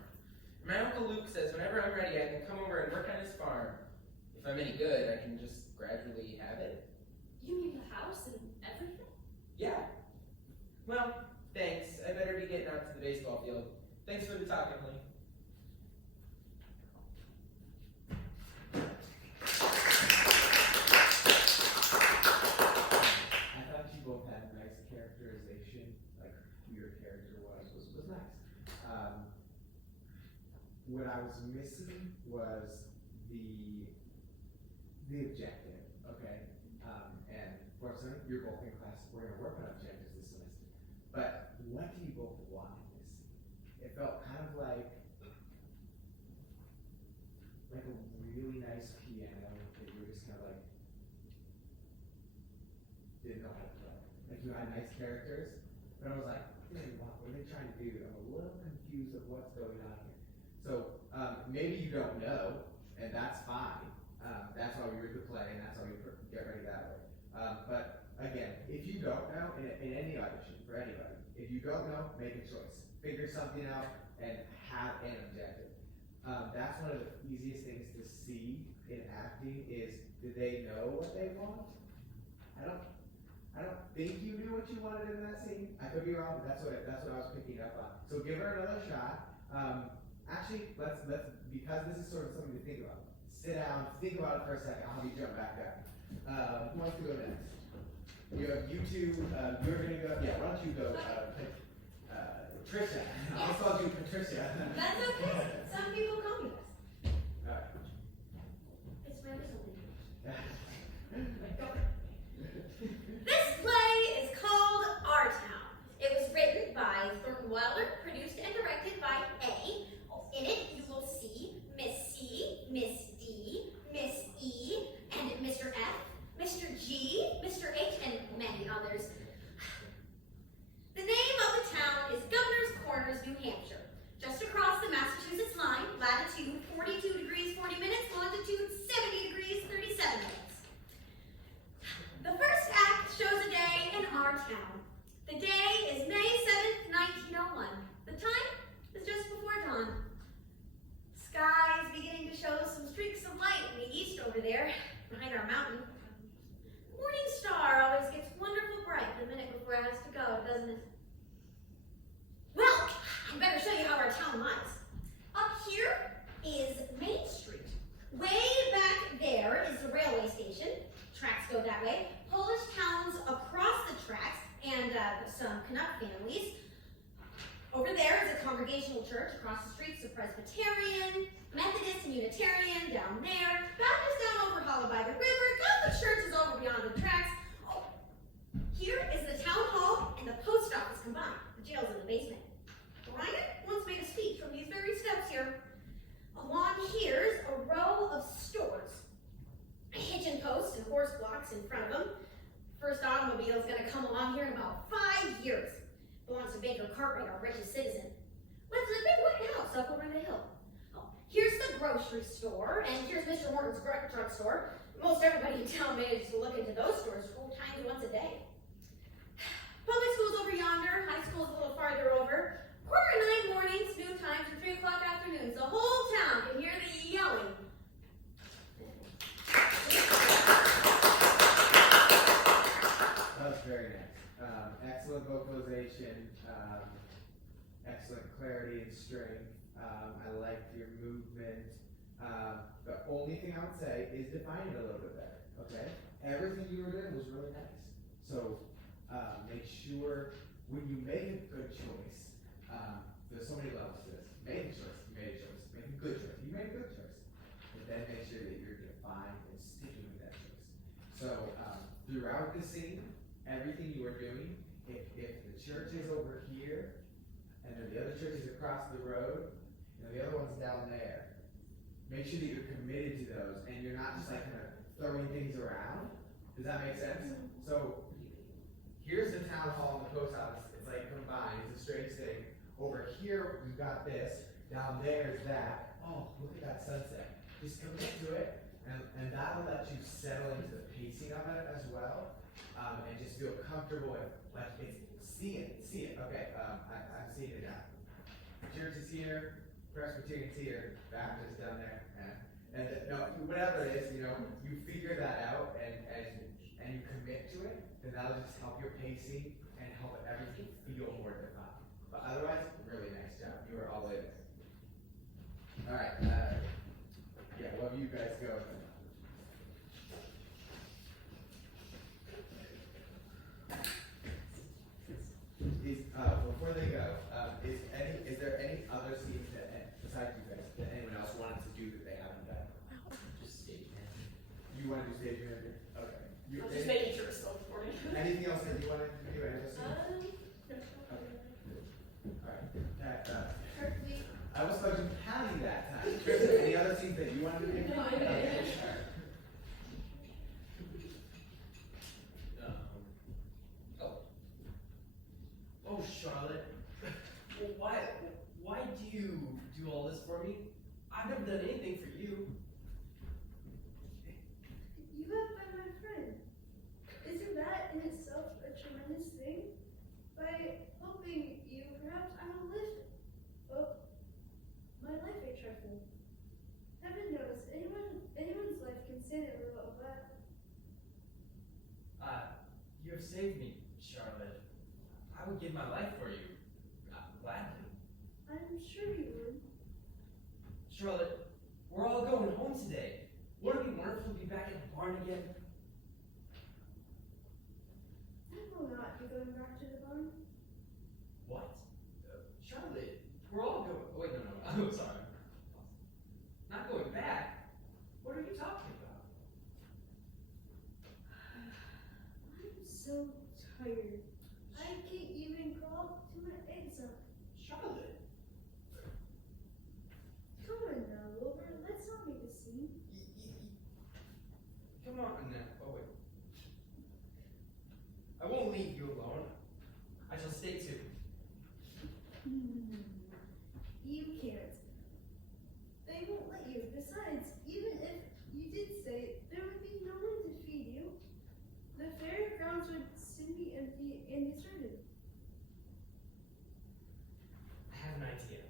And my Uncle Luke says whenever I'm ready, I can come over and work on his farm. If I'm any good, I can just gradually have it. You mean the house and everything? Yeah. Well, thanks. I better be getting out to the baseball field. Thanks for the talk, Emily. I thought you both had nice characterization, like what I was missing was the objective, okay? And fortunately, you're both in class. We're gonna work on objectives this semester. But what do you both want in this scene? It felt kind of like a really nice piano that you were just kind of like didn't know how to play. Like you had nice characters, but I was like, what are they trying to do? I'm a little confused of what's going on here. So maybe you don't know, and that's fine. That's why we read the play, and that's why we get ready that way. But again, if you don't know, in any audition for anybody, if you don't know, make a choice. Figure something out and have an objective. That's one of the easiest things to see in acting is, do they know what they want? I don't think you knew what you wanted in that scene. I could be wrong, but that's what I was picking up on. So give her another shot. Actually, let's because this is sort of something to think about. Sit down, think about it for a second. I'll have you jump back up. Who wants to go next? You two. You're gonna go. Yeah, why don't you go? Trisha. I almost called you Patricia. That's okay. Some people call me this. All right. It's really something. This play is called Our Town. It was written by Thornton Wilder, produced and directed by A. In it, you will see Miss C, Miss D, Miss E, and Mr. F, Mr. G, Mr. H, and many others. The name of the town is Governor's Corners, New Hampshire. Just across the Massachusetts line, latitude 42 degrees 40 minutes, longitude 70 degrees 37 minutes. The first act shows a day in our town. The day is May 7th, 1901. The time is just before dawn. Sky is beginning to show some streaks of light in the east over there, behind our mountain. Morning star always gets wonderful bright the minute before it has to go, doesn't it? Well, I better show you how our town lies. Up here is Main Street. Way back there is the railway station. Tracks go that way. Polish towns across the tracks and some Canuck families. Over there is a Congregational church. Across the street's a Presbyterian, Methodist, and Unitarian. Down there, Baptist down over Hollow by the river. Catholic church is over beyond the tracks. Oh, here is the town hall and the post office combined. The jail's in the basement. Brian once made a speech from these very steps here. Along here's a row of stores. A hitching post and horse blocks in front of them. First automobile's gonna come along here in about 5 years. Belongs to Baker Cartwright, our richest citizen. Lives in a big white house up over the hill. Oh, here's the grocery store, and here's Mr. Morton's drugstore. Most everybody in town manages to look into those stores 4 times once a day. Public school's over yonder, high school's a little farther over. 9:15 mornings, noon times, or 3 o'clock afternoons. The whole town can hear the yelling. That was very nice. Excellent vocalization, excellent clarity and strength. I liked your movement. The only thing I would say is define it a little bit better, okay? Everything you were doing was really nice. So make sure when you make a good choice, there's so many levels to this. Make a choice, you made a choice. Make a good choice, you made a good choice. But then make sure that you're defined and sticking with that choice. So throughout the scene, everything you are doing, if the church is over here, and then the other church is across the road, and the other one's down there, make sure that you're committed to those, and you're not just like kind of throwing things around. Does that make sense? So here's the town hall and the post office. It's like combined. It's a strange thing. Over here, we've got this. Down there is that. Oh, look at that sunset. Just commit to it, and that'll let you settle into the pacing of it as well. And just feel comfortable with, like, see it. Okay, I'm seeing it now. Church is here, Presbyterian's here, Baptist down there, and no, whatever it is, you figure that out and you commit to it, then that'll just help your pacing and help everything feel more defined. But otherwise, really nice job. You were all in. All right, yeah, love you guys go. Before they go, is there any other scenes that, besides you guys, that anything else that you wanted to do, Anderson? Alright, that, I was coaching Patty that time. Any other scenes that you wanted to do? No, I didn't. Okay, alright. Oh, Charlotte. Well, why do you do all this for me? I've never done anything for you. You have been my friend. Isn't that in itself a tremendous thing? By helping you, perhaps I will lift my life a trifle. Heaven knows, anyone's life can stand a little of that. You have saved me, Charlotte. I would give my life for you. Gladly. I'm sure you would. Charlotte, we're all going home today. Wouldn't it be wonderful to be back at the barn again? I will not be going back to the barn. What? Charlotte, we're all going. Wait, no. I'm sorry. Not going back? What are you talking about? I'm so tired. I can't even crawl to my exam. Charlotte. Come on now, Wilbur. Let's not make a scene. Come on now. Oh, wait. I won't leave you alone. I shall stay too. You can't. They won't let you. Besides, even if you did stay, there would be no one to feed you. The fairgrounds would soon be empty and deserted. I have an idea.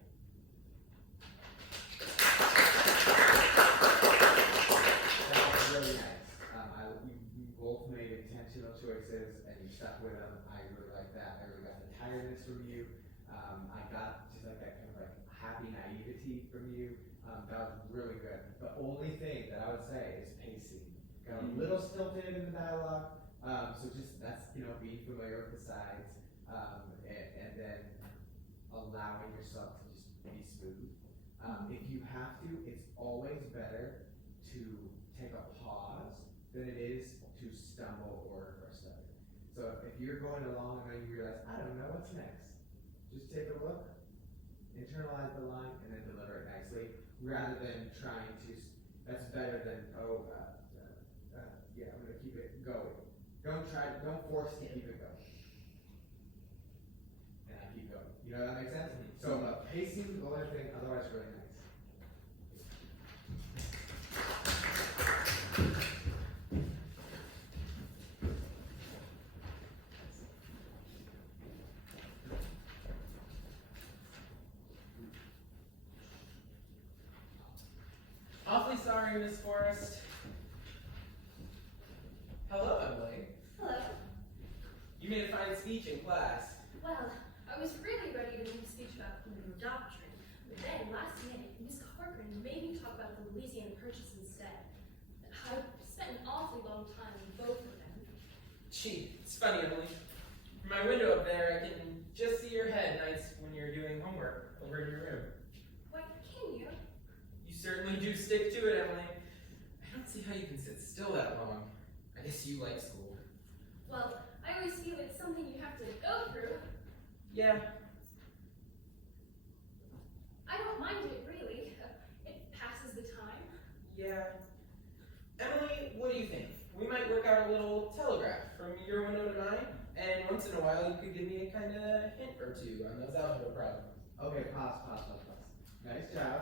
That was really nice. We both made intentional choices and you stuck with them. I really like that. I really got the tiredness from you. I got just like that kind of like happy naivety from you. That was really good. The only thing that I would say is pacing. Got a little stilted in the dialogue. So just that's, being familiar with the sides, and then allowing yourself to just be smooth. If you have to, it's always better to take a pause than it is to stumble or stutter. So if you're going along and then you realize, I don't know what's next, just take a look, internalize the line, and then deliver it nicely, rather than trying to, that's better than, yeah, I'm gonna keep it going. Don't force to keep it going. And I keep going. You know that makes sense? So pacing is the only thing, otherwise really nice. Awfully sorry, Miss Forrest. Hello, Emily. Hello. You made a fine speech in class. Well, I was really ready to make a speech about criminal doctrine, but then last minute, Miss Corcoran made me talk about the Louisiana Purchase instead. I spent an awfully long time with both of them. Gee, it's funny, Emily. From my window up there, I can just see your head nights when you're doing homework over in your room. Why, can you? You certainly do stick to it, Emily. I don't see how you can sit still that long. I guess you like school. Well, I always feel it's something you have to go through. Yeah. I don't mind it, really. It passes the time. Yeah. Emily, what do you think? We might work out a little telegraph from your window to mine, and once in a while you could give me a kind of hint or two on those algebra problems. Okay, pause. Nice job.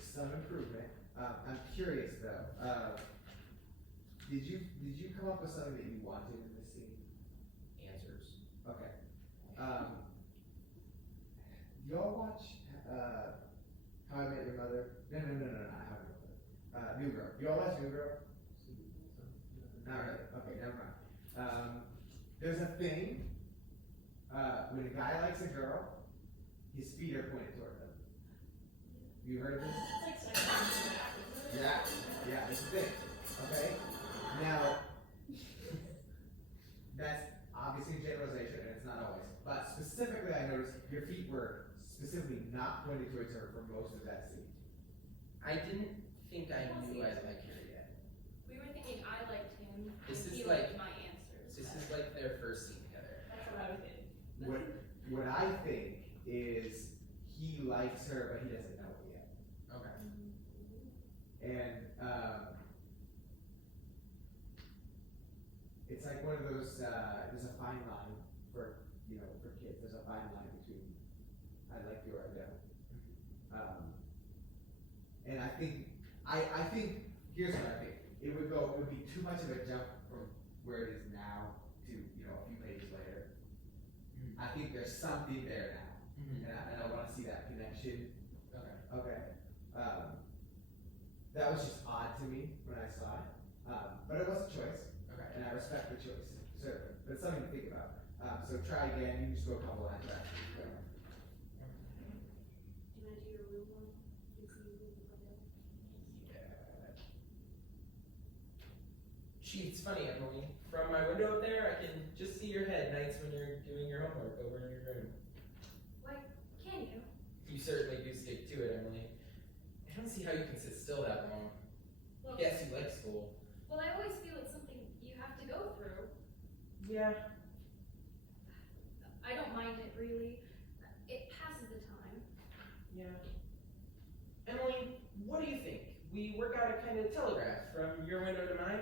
Some improvement. I'm curious though. Did you come up with something that you wanted in this scene? Answers. Okay. Y'all watch How I Met Your Mother? No, not How I Met Your Mother. New Girl. Y'all watch New Girl? Not really. Okay, never mind. There's a thing when a guy likes a girl, his feet are pointed toward them. You heard of this? Yeah, it's a thing. Okay? Now, that's obviously a generalization and it's not always. But specifically, I noticed your feet were specifically not pointed towards her for most of that scene. I didn't think I knew I liked her yet. We were thinking I liked him, This and is he like- liked my answers. This is like their first scene together. That's what I would think. What I think is he likes her, but he doesn't know it yet. Okay. And it's like one of those. There's a fine line for kids. There's a fine line between I like you or I don't. And I think here's what I think. It would be too much of a jump from where it is now to a few pages later. I think there's something there now, and I want to see that connection. Okay. Okay. That was just odd to me when I saw it, but it was a choice, Okay. and I respect the choice, certainly. But it's something to think about. So try again. You can just go a couple lines back. Do you want to do your room one? You can see your room before that. Yeah. Gee, it's funny, Emily. From my window up there, I can just see your head nights when you're doing your homework over in your room. Why, can you? You certainly do stick to it, Emily. I don't see how you can sit still that long. Well, I guess you like school. well, I always feel it's something you have to go through. Yeah. I don't mind it, really. It passes the time. Yeah. Emily, what do you think? We work out a kind of telegraph from your window to mine?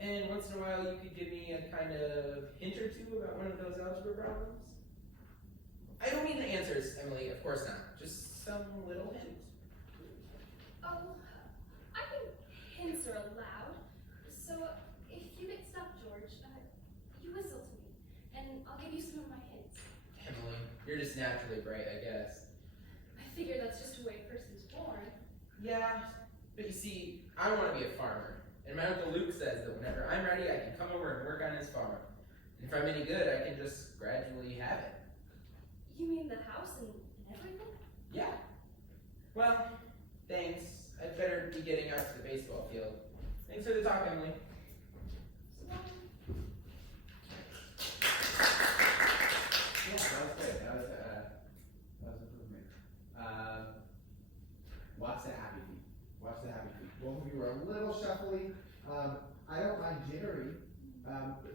And once in a while you could give me a kind of hint or two about one of those algebra problems? I don't mean the answers, Emily, of course not. Just some little hint. Oh, I think hints are allowed. So if you get stuck, George, you whistle to me, and I'll give you some of my hints. Emily, you're just naturally bright, I guess. I figure that's just the way a person's born. Yeah, but you see, I want to be a farmer. And my Uncle Luke says that whenever I'm ready, I can come over and work on his farm. And if I'm any good, I can just gradually have it. You mean the house and everything? Yeah. Well, thanks. I'd better be getting out to the baseball field. Thanks for the talk, Emily. So, Yeah, that was good. That was improvement. Watch the happy feet. Watch the happy feet. Both of you were a little shuffly. I don't mind jittery,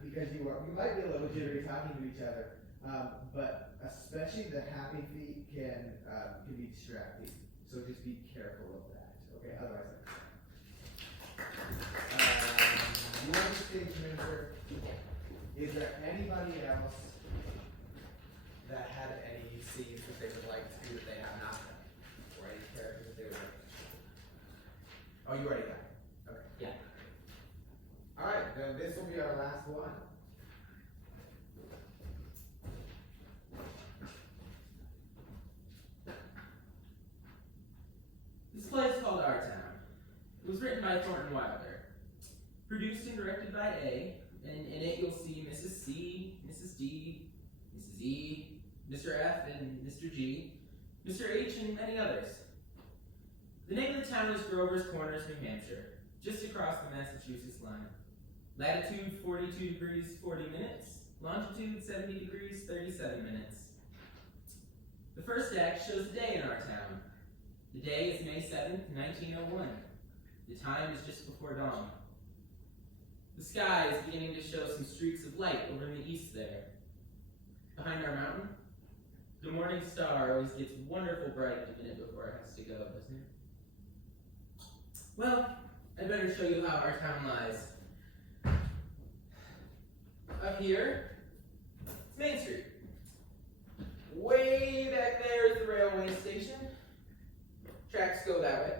because you might be a little jittery talking to each other. But especially the happy feet can be distracting. So just be careful of that. Okay, otherwise. You want to stage manager? Is there anybody else that had any scenes that they would like to do that they have not done? Or any characters they would like to show? Oh, you already got it. Okay. Yeah. Alright, then this will be our last one. This play is called Our Town. It was written by Thornton Wilder. Produced and directed by A, and in it you'll see Mrs. C, Mrs. D, Mrs. E, Mr. F, and Mr. G, Mr. H, and many others. The name of the town is Grover's Corners, New Hampshire, just across the Massachusetts line. Latitude 42 degrees 40 minutes, longitude 70 degrees 37 minutes. The first act shows the day in our town. The day is May 7th, 1901. The time is just before dawn. The sky is beginning to show some streaks of light over in the east there. Behind our mountain, the morning star always gets wonderful bright the minute before it has to go, doesn't it? Well, I'd better show you how our town lies. Up here, it's Main Street. Way back there is the railway station. Tracks go that way.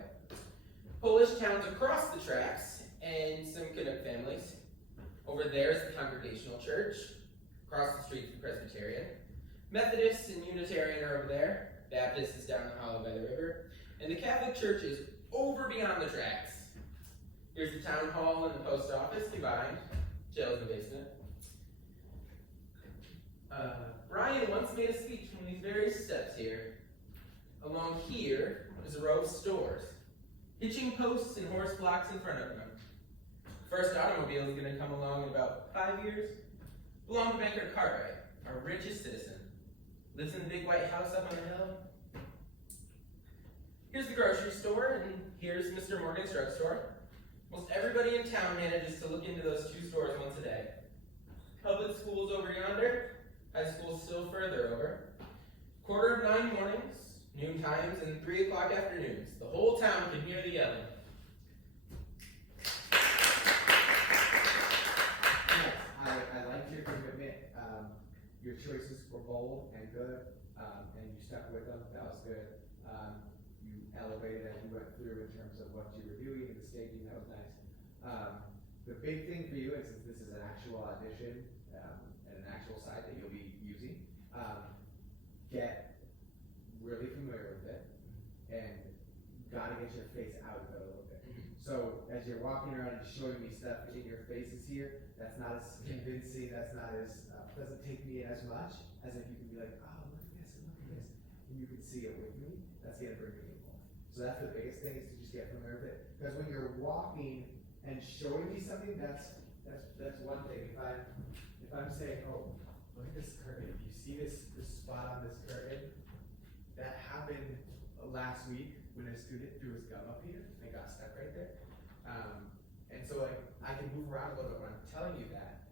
Polish towns across the tracks, and some Canuck families. Over there is the Congregational Church. Across the street is the Presbyterian. Methodists and Unitarian are over there. Baptist is down the hollow by the river. And the Catholic Church is over beyond the tracks. Here's the town hall and the post office combined. Jail's in the basement. Brian once made a speech from these very steps here. Along here is a row of stores. Hitching posts and horse blocks in front of them. First automobile is going to come along in about 5 years. Belonged to banker Cartwright, our richest citizen. Lives in the big white house up on the hill. Here's the grocery store, and here's Mr. Morgan's drugstore. Most everybody in town manages to look into those two stores once a day. Public school's over yonder. High school's still further over. 9:15 mornings, noon times, and 3 o'clock afternoons. The whole town can hear the yelling. Yes, I liked your commitment. Your choices were bold and good, and you stuck with them. That was good. You elevated as you went through in terms of what you were doing and the staging. That was nice. The big thing for you, and since this is an actual audition and an actual site that you'll be using, get really familiar with it and gotta get your face out of it a little bit. So as you're walking around and showing me stuff in your faces here, that's not as convincing, that's not as, doesn't take me in as much as if you can be like, oh, look at this and look at this, and you can see it with me. That's gonna bring me involved. So that's the biggest thing, is to just get familiar with it. Because when you're walking and showing me something, that's one thing. If I'm saying, oh, look at this curtain, if you see this spot on this curtain, that happened last week when a student threw his gum up here and got stuck right there. And so like I can move around a little bit when I'm telling you that.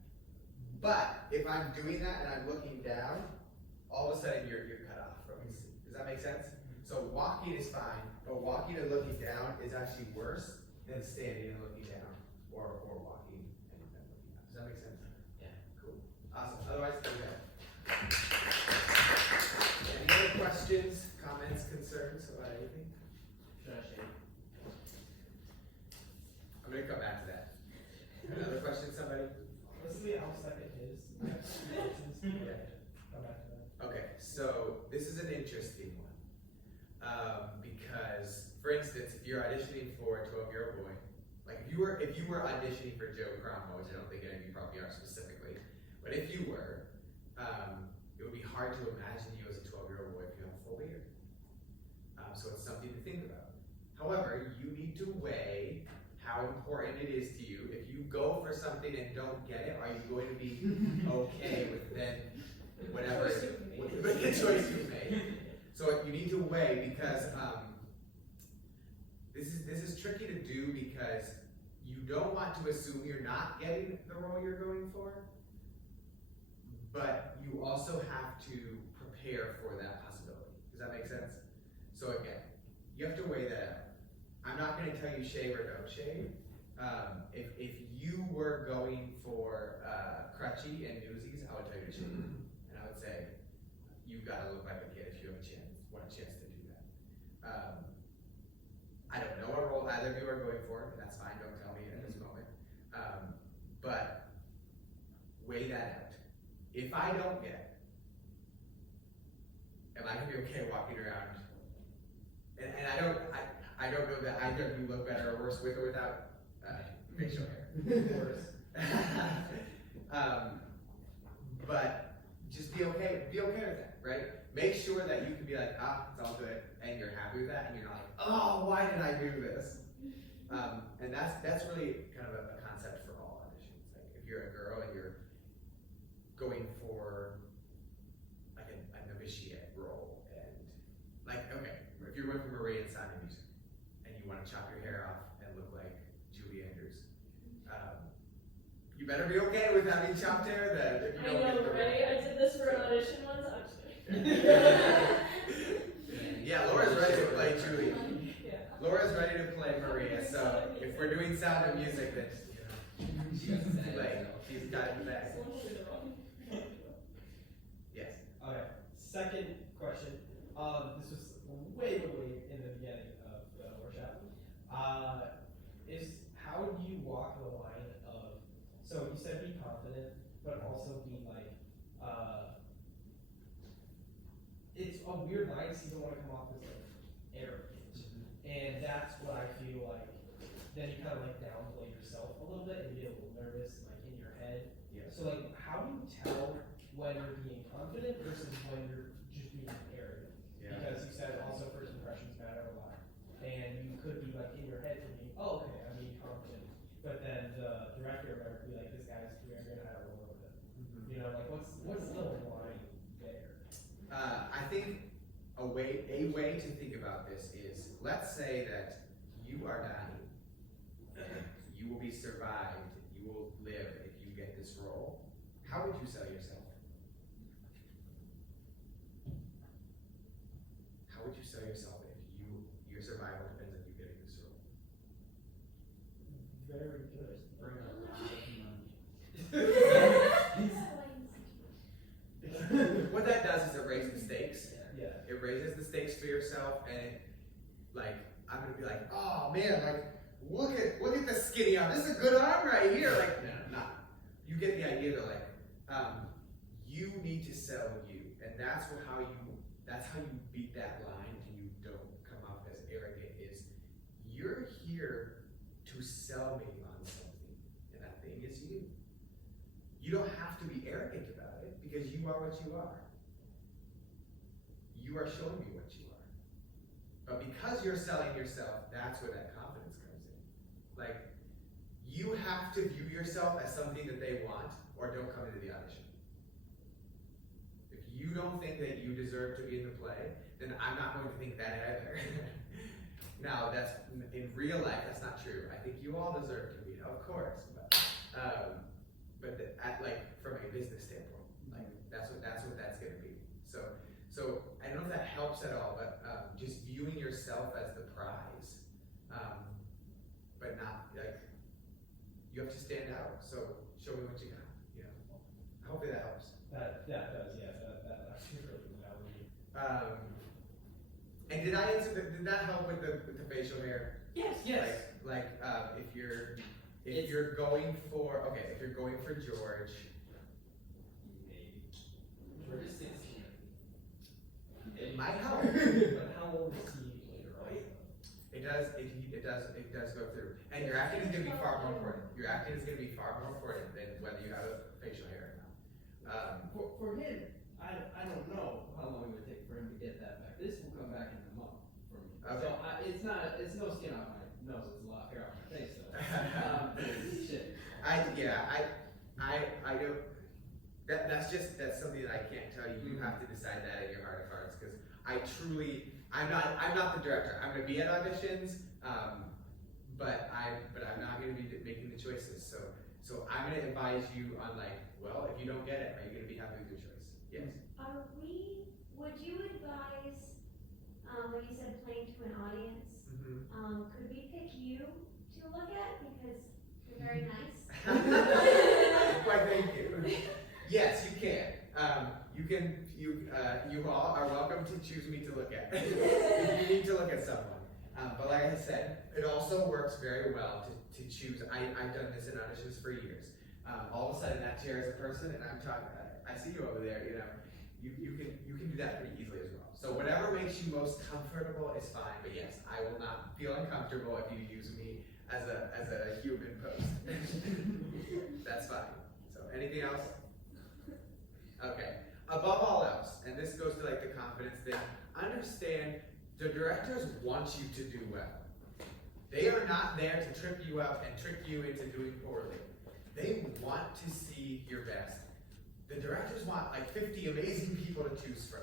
But if I'm doing that and I'm looking down, all of a sudden you're cut off from me. Does that make sense? So walking is fine, but walking and looking down is actually worse than standing and looking down, or walking and then looking up. Does that make sense? Yeah. Cool. Awesome. Otherwise, do that. Any other questions, comments, concerns about anything? Should I shake? I'm gonna come back to that. Another question, somebody? Honestly, I'll second his. I have 2 questions. Yeah. Come back to that. Okay, so this is an interesting one. Because, for instance, if you're auditioning for a 12-year-old boy, like if you were auditioning for Joe Cromwell, which I don't think any of you probably are specifically, but if you were, it would be hard to imagine you as a 12-year-old boy if you have a full beard. So it's something to think about. However, you need to weigh how important it is to you. If you go for something and don't get it, are you going to be okay with then whatever the choice you made? So you need to weigh, because this is tricky to do, because you don't want to assume you're not getting the role you're going for, but you also have to prepare for that possibility. Does that make sense? So again, you have to weigh that out. I'm not going to tell you shave or don't shave. If you were going for crutchy and newsies, I would tell you to shave. And I would say, you've got to look like a kid if you have a chance to do that. I don't know what role either of you are going for, and that's fine, don't tell me at this moment. But weigh that out. If I don't get it, am I going to be okay walking around? And I don't know that either of you look better or worse with or without facial hair. Worse. But just be okay with that, right? Make sure that you can be like, it's all good, and you're happy with that, and you're not like, oh, why did I do this? And that's really kind of a concept for all auditions. Like if you're a girl and you're going for like a novitiate role, and like, okay, if you're going for Marie and Sound of Music, and you want to chop your hair off and look like Julie Andrews, you better be okay with having chopped hair then. If you I don't know, get the right? I did this for an audition once, actually. Yeah, Laura's ready to play Julie. Yeah. Laura's ready to play Maria, so if we're doing Sound of Music, then she's got it back. Yes. Okay. Second question. This was way in the beginning of the workshop. Is how do you walk the line of? So you said be confident, but also be like. It's a weird line because you don't want to come off as like arrogant, and that's what I feel like. Then you kind of like downplay yourself a little bit and you get a little nervous, like in your head. Yeah. So like, how do you tell when you're being confident versus when you're just being arrogant? Yeah. Because you said also first impressions matter a lot, and you could be like in your head thinking, oh, okay, I'm being confident, but then the director might be like, this guy's arrogant, I don't want to work with him. You know, like what's the line there? I think a way to think about this is, let's say that you are dying, you will be survived, you will live if you get this role. How would you sell yourself? How would you sell yourself if your survival depends on you getting this role? Very good. Bring a lot of money. What that does is it raises the stakes. Yeah. It raises the stakes for yourself, and it, like, I'm gonna be like, oh man, like, look at the skinny arm. This is a good arm right here. Like, nah. You get the idea that like, you need to sell you, and that's how you beat that line, and you don't come off as arrogant. Is you're here to sell me on something, and that thing is you. You don't have to be arrogant about it because you are what you are. You are showing me what you are. But because you're selling yourself, that's where that confidence comes in. Like, you have to view yourself as something that they want, or don't come into the audition. If you don't think that you deserve to be in the play, then I'm not going to think that either. Now, that's in real life, that's not true. I think you all deserve to be, of course, but from a business standpoint, like that's what that's going to be. So I don't know if that helps at all, but just viewing yourself as the prize, but not like you have to stand out. So show me what you got. You know, hopefully that helps. That does, yeah. That actually really good analogy. And did I answer? Did that help with the facial hair? Yes. Like if you're going for George. Maybe. George is 16. It might help. But how old is he later on? It does go through. And your acting is going to be far more important. Your acting is going to be far more important than whether you have a facial hair or not. For him, I don't know how long it would take for him to get that back. This will come back in a month for me. Okay. So it's no skin off my nose. It's a lot of hair off my face though. Shit. I do. That's something that I can't tell you. You have to decide that in your heart of hearts, because I'm not the director. I'm going to be at auditions, but I'm not going to be making the choices. So I'm going to advise you on like, well, if you don't get it, are you going to be happy with your choice? Yes. Would you advise, when you said playing to an audience, could we pick you to look at because you're very nice? Why, thank you. Yes, you can. You all are welcome to choose me to look at if you need to look at someone. But like I said, it also works very well to choose. I've done this in auditions for years. All of a sudden, that chair is a person, and I'm talking. I see you over there. You know, you can do that pretty easily as well. So whatever makes you most comfortable is fine. But yes, I will not feel uncomfortable if you use me as a human post. That's fine. So anything else? Okay. Above all else, and this goes to like the confidence thing, understand the directors want you to do well. They are not there to trip you up and trick you into doing poorly. They want to see your best. The directors want like 50 amazing people to choose from.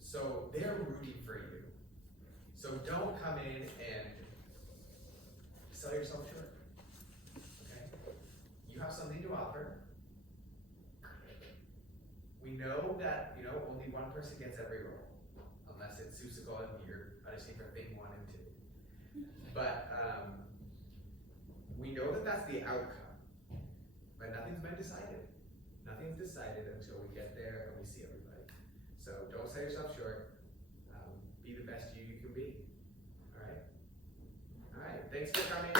So they're rooting for you. So don't come in and sell yourself short. Okay? You have something to offer. We know that, only one person gets every role, unless it's Susical and you're auditioning for thing 1 and 2. But we know that that's the outcome, but nothing's been decided. Nothing's decided until we get there and we see everybody. So don't sell yourself short. Be the best you can be. All right. Thanks for coming.